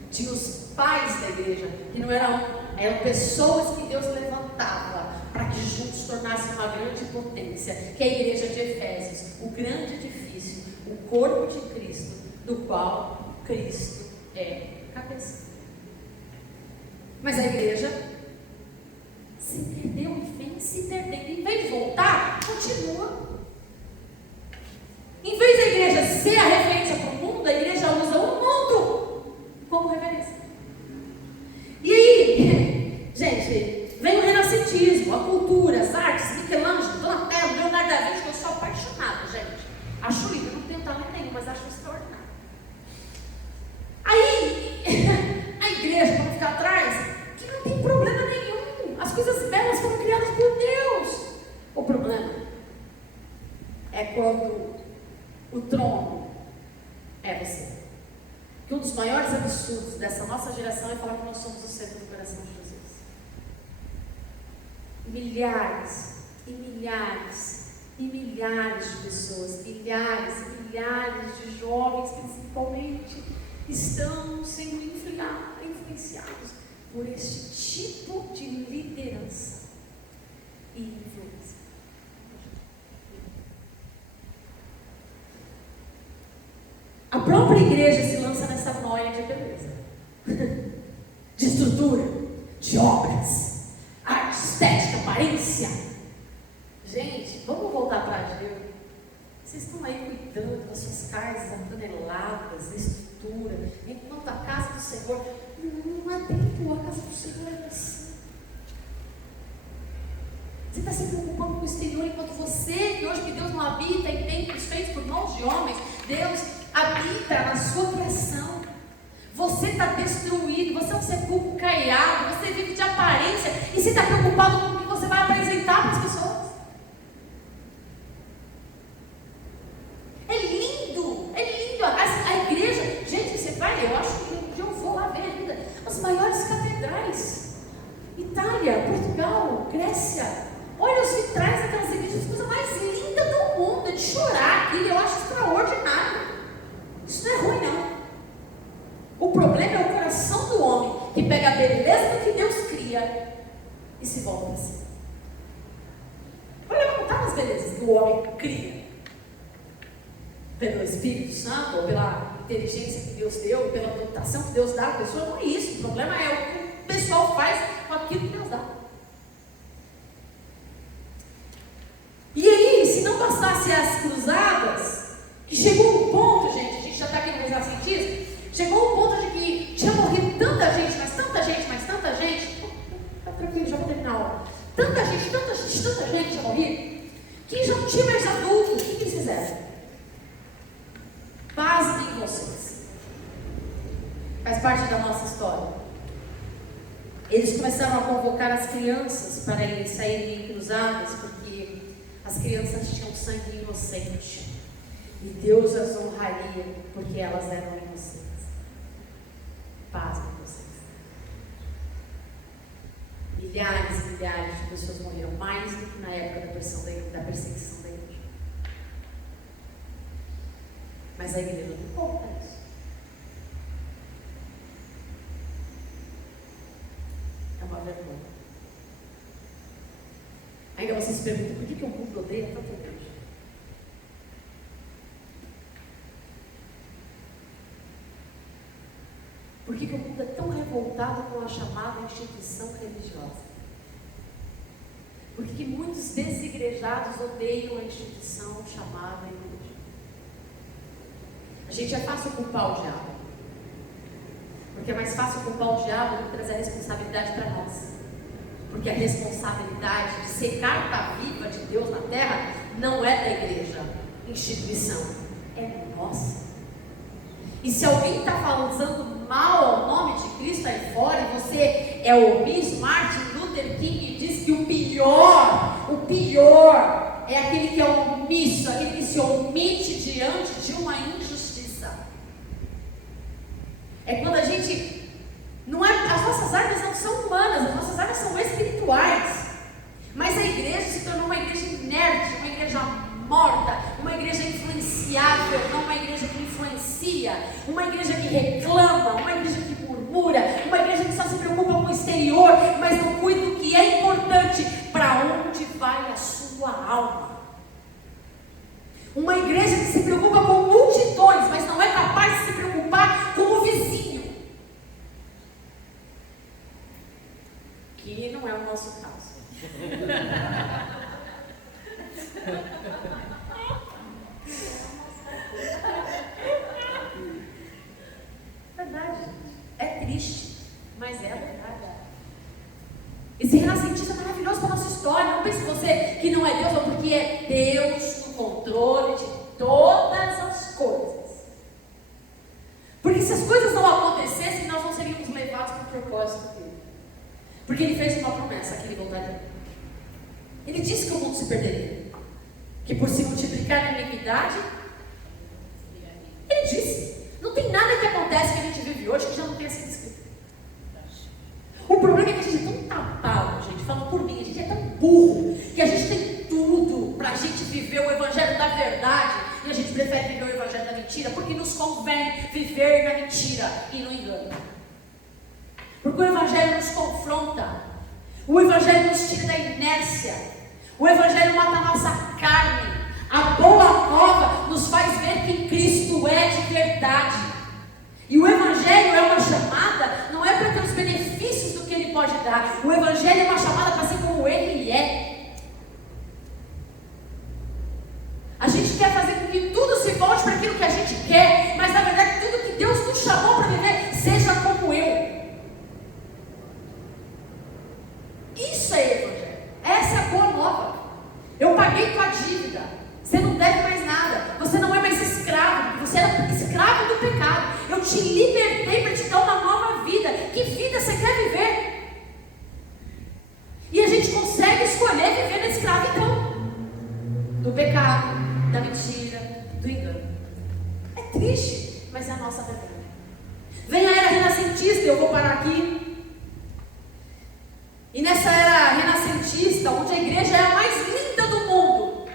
Tinha os pais da igreja, que não eram eram pessoas que Deus levantava para que juntos tornassem uma grande potência, que é a igreja de Efésios, o grande edifício, o corpo de Cristo, do qual Cristo é cabeça. Mas a igreja se perdeu e vem se perdendo. Em vez de voltar, continua. Em vez da igreja ser a referência para o mundo, a igreja usa o mundo como referência. E aí, gente, vem o renascentismo, a cultura, as artes, Michelangelo, Donatello, Leonardo da Vinci, que eu sou apaixonada, gente. Acho lindo, não tenho talento nenhum, mas acho extraordinário. Aí, a igreja, para não ficar atrás, que não tem problema nenhum. As coisas belas foram criadas por Deus. O problema é quando o trono é você. Que um dos maiores absurdos dessa nossa geração é falar que nós somos o centro do coração de Jesus. Milhares e milhares e milhares de pessoas, milhares e milhares de jovens, principalmente, estão sendo influenciados por este tipo de liderança e influência. A própria igreja se lança nessa noia de beleza, de estrutura, de obras, arte, estética, aparência. Gente, vamos voltar para Ageu. Vocês estão aí cuidando das suas casas apaneladas, da estrutura, enquanto a casa do Senhor não é templo, a casa do Senhor é você. Você está se preocupando com o exterior, enquanto você, que hoje que Deus não habita em templos feitos por mãos de homens, Deus habita na sua criação. Você está destruído, você é um sepulcro caiado, você vive de aparência e você está preocupado com o que você vai apresentar para as pessoas. É lindo, é lindo. A igreja, gente, você vai, eu acho que eu vou lá ver ainda as maiores catedrais. Itália, Portugal, Grécia. Olha os vitrais daquelas igrejas, a coisa mais linda do mundo, é de chorar aqui, eu acho extraordinário. Isso não é ruim, não. O problema é o coração do homem, que pega a beleza do que Deus cria e se volta para si. Olha como está as belezas do homem que cria. Pelo Espírito Santo, ou pela inteligência que Deus deu, pela dotação que Deus dá à pessoa, não é isso. O problema é o que o pessoal faz com aquilo que Deus dá. E aí, se não bastasse as cruzadas, convocar as crianças para irem saírem cruzadas, porque as crianças tinham sangue inocente. E Deus as honraria, porque elas eram inocentes. Paz com vocês. Milhares e milhares de pessoas morreram, mais do que na época da perseguição da igreja. Mas a igreja não conta isso. É uma vergonha. Ainda você se pergunta, por que o mundo odeia tanta igreja? Por que o mundo é tão revoltado com a chamada instituição religiosa? Por que muitos desigrejados odeiam a instituição chamada igreja? A gente é fácil culpar o diabo. Porque é mais fácil culpar o diabo do que trazer a responsabilidade para nós. Porque a responsabilidade de ser carta viva de Deus na terra não é da igreja, instituição, é nossa. E se alguém está usando mal ao nome de Cristo aí fora, e você é omisso, Martin Luther King diz que o pior é aquele que é omisso, aquele que se omite diante de uma injustiça. É quando a gente não é, as nossas armas não são humanas, as nossas armas são espirituais. Mas a igreja se tornou uma igreja inerte, uma igreja morta, uma igreja influenciável, não uma igreja que influencia, uma igreja que reclama, uma igreja que murmura, uma igreja que só se preocupa com o exterior, mas não cuida do que é importante, para onde vai a sua alma. Uma igreja que se preocupa com multidões, mas não é capaz de se preocupar com o vizinho. Que não é o nosso caso. Verdade, gente. É triste, mas é a verdade. Esse renascentista é maravilhoso para a nossa história. Não pense você que não é Deus, ou porque é Deus no controle de todas as coisas. Porque se as coisas não acontecessem, nós não seríamos levados para o propósito dele. Porque ele fez uma promessa que ele voltaria. Ele disse que o mundo se perderia, que por se multiplicar a iniquidade, ele disse, não tem nada que acontece que a gente vive hoje que já não tenha sido escrito. O problema é que a gente é tão tapado, gente, falando por mim, a gente é tão burro, que a gente tem tudo para a gente viver o evangelho da verdade, e a gente prefere viver o evangelho da mentira, porque nos convém viver na mentira e no engano. Porque o evangelho nos confronta, o evangelho nos tira da inércia, o evangelho mata a nossa carne, a boa nova nos faz ver que Cristo é de verdade. E o evangelho é uma chamada, não é para ter os benefícios do que ele pode dar, o evangelho é uma chamada para ser como ele é. A gente quer fazer com que tudo se volte para aquilo que a gente quer, mas na verdade tudo que Deus nos chamou para viver, seja como eu. Isso é evangelho. Essa é a boa nova. Eu paguei tua dívida. Você não deve mais nada. Você não é mais escravo. Você era escravo do pecado. Eu te libertei para te dar uma nova vida. Que vida você quer viver? E a gente consegue escolher viver na escravidão do pecado, da mentira, do engano. É triste, mas é a nossa verdade. Vem a era renascentista, eu vou parar aqui. E nessa era renascentista, onde a igreja é a mais linda do mundo,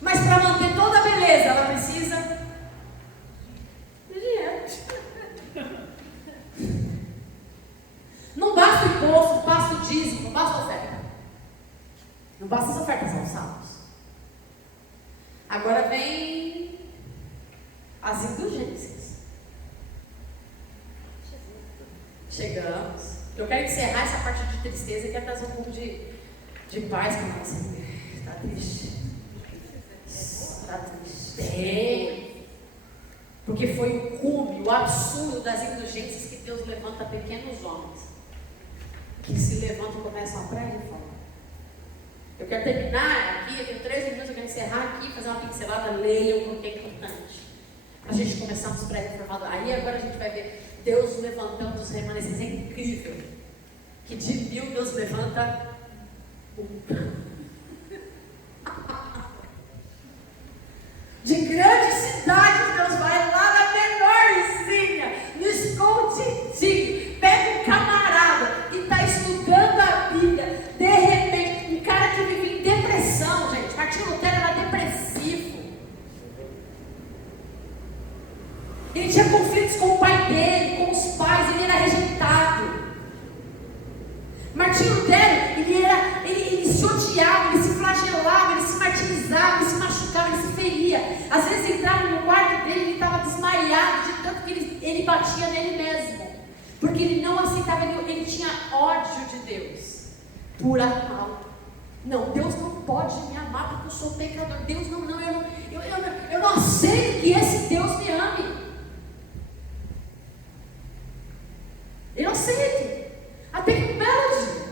mas para manter toda a beleza, ela precisa de dinheiro. Não basta o imposto, não basta o dízimo, não basta a oferta. Não basta as ofertas aos salvos. Agora vem as indulgências. Chegamos. Eu quero encerrar essa parte de tristeza e quero trazer um pouco de paz para nós. Está triste. Está triste. Porque foi o cume, o absurdo das indulgências que Deus levanta pequenos homens que se levantam e começam a pré-reforma. Eu quero terminar aqui, eu tenho 3 minutos, eu quero encerrar aqui, fazer uma pincelada, leiam porque é importante. Para a gente começar nos pré-reformados. Aí agora a gente vai ver Deus levantando os remanescentes, é incrível. que de 1000 Deus levanta um. De grandes cidades, Deus vai lá na menorzinha, no escondidinho, pega um camarada que está estudando a Bíblia, de repente, um cara que vive em depressão, gente. Martinho Lutero era depressivo. Ele tinha conflitos com o pai dele, com os pais, ele era rejeitado. Martinho Lutero, ele se odiava, ele se flagelava, ele se martirizava, ele se machucava, ele se feria. Às vezes entrava no quarto dele e ele estava desmaiado de tanto que ele batia nele mesmo. Porque ele não aceitava, ele tinha ódio de Deus por amá-lo. Não, Deus não pode me amar porque eu sou pecador. Deus eu não aceito que esse Deus me ame. Eu não aceito. Até que um belo dia,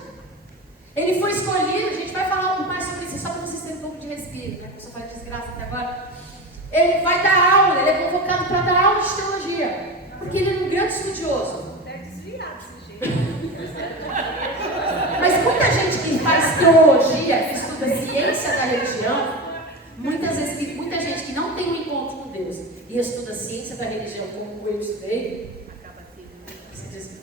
ele foi escolhido. A gente vai falar um pouco mais sobre isso, só para vocês terem um pouco de respiro, né? Porque eu só falei desgraça até agora. Ele vai dar aula, ele é convocado para dar aula de teologia, porque ele é um grande estudioso. É desviado esse jeito. Mas muita gente que faz teologia, que estuda ciência da religião, muita gente que não tem um encontro com Deus e estuda ciência da religião, como eu estudei, Acaba sendo. se desvia.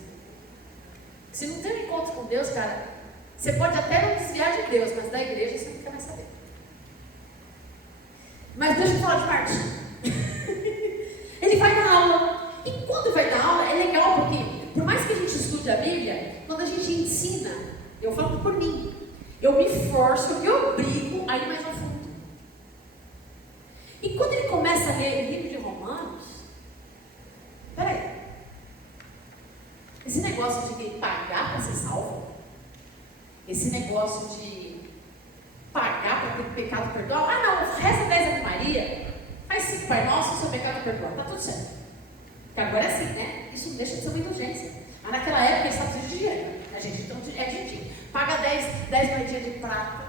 Se não tem um encontro com Deus, cara, você pode até não desviar de Deus, mas da igreja você não quer mais saber. Mas deixa eu falar de Martinho. Ele vai dar aula. E quando vai dar aula, é legal porque, por mais que a gente estude a Bíblia, quando a gente ensina, eu falo por mim, eu me forço, eu me obrigo a ir mais a fundo. E quando ele começa a ler o livro de Romanos, peraí, esse negócio de pagar para ser salvo, esse negócio de pagar para ter pecado perdoado, não, reza 10 Ave Maria, faz 5 Pai Nosso, o seu pecado perdoado, tá tudo certo. Porque agora é assim, né? Isso deixa de ser uma indulgência. Mas naquela época eles estavam precisando de dinheiro, a gente então é din-din. Paga 10 moedinhas de prata,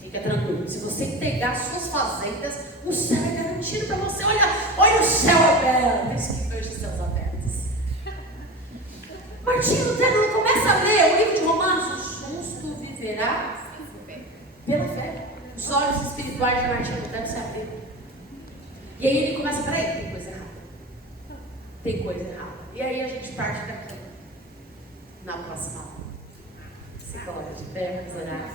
fica tranquilo. Se você entregar suas fazendas, o céu é garantido para você. Olha o céu aberto, isso que vejo os céus abertos. Martinho Lutero começa a ler o livro de Romanos, o justo viverá pela fé. Os olhos espirituais de Martinho Lutero se abriram. E aí ele começa, peraí, tem coisa errada. Tem coisa errada. E aí a gente parte daqui. Na próxima aula. Se coloca de pé, vamos orar.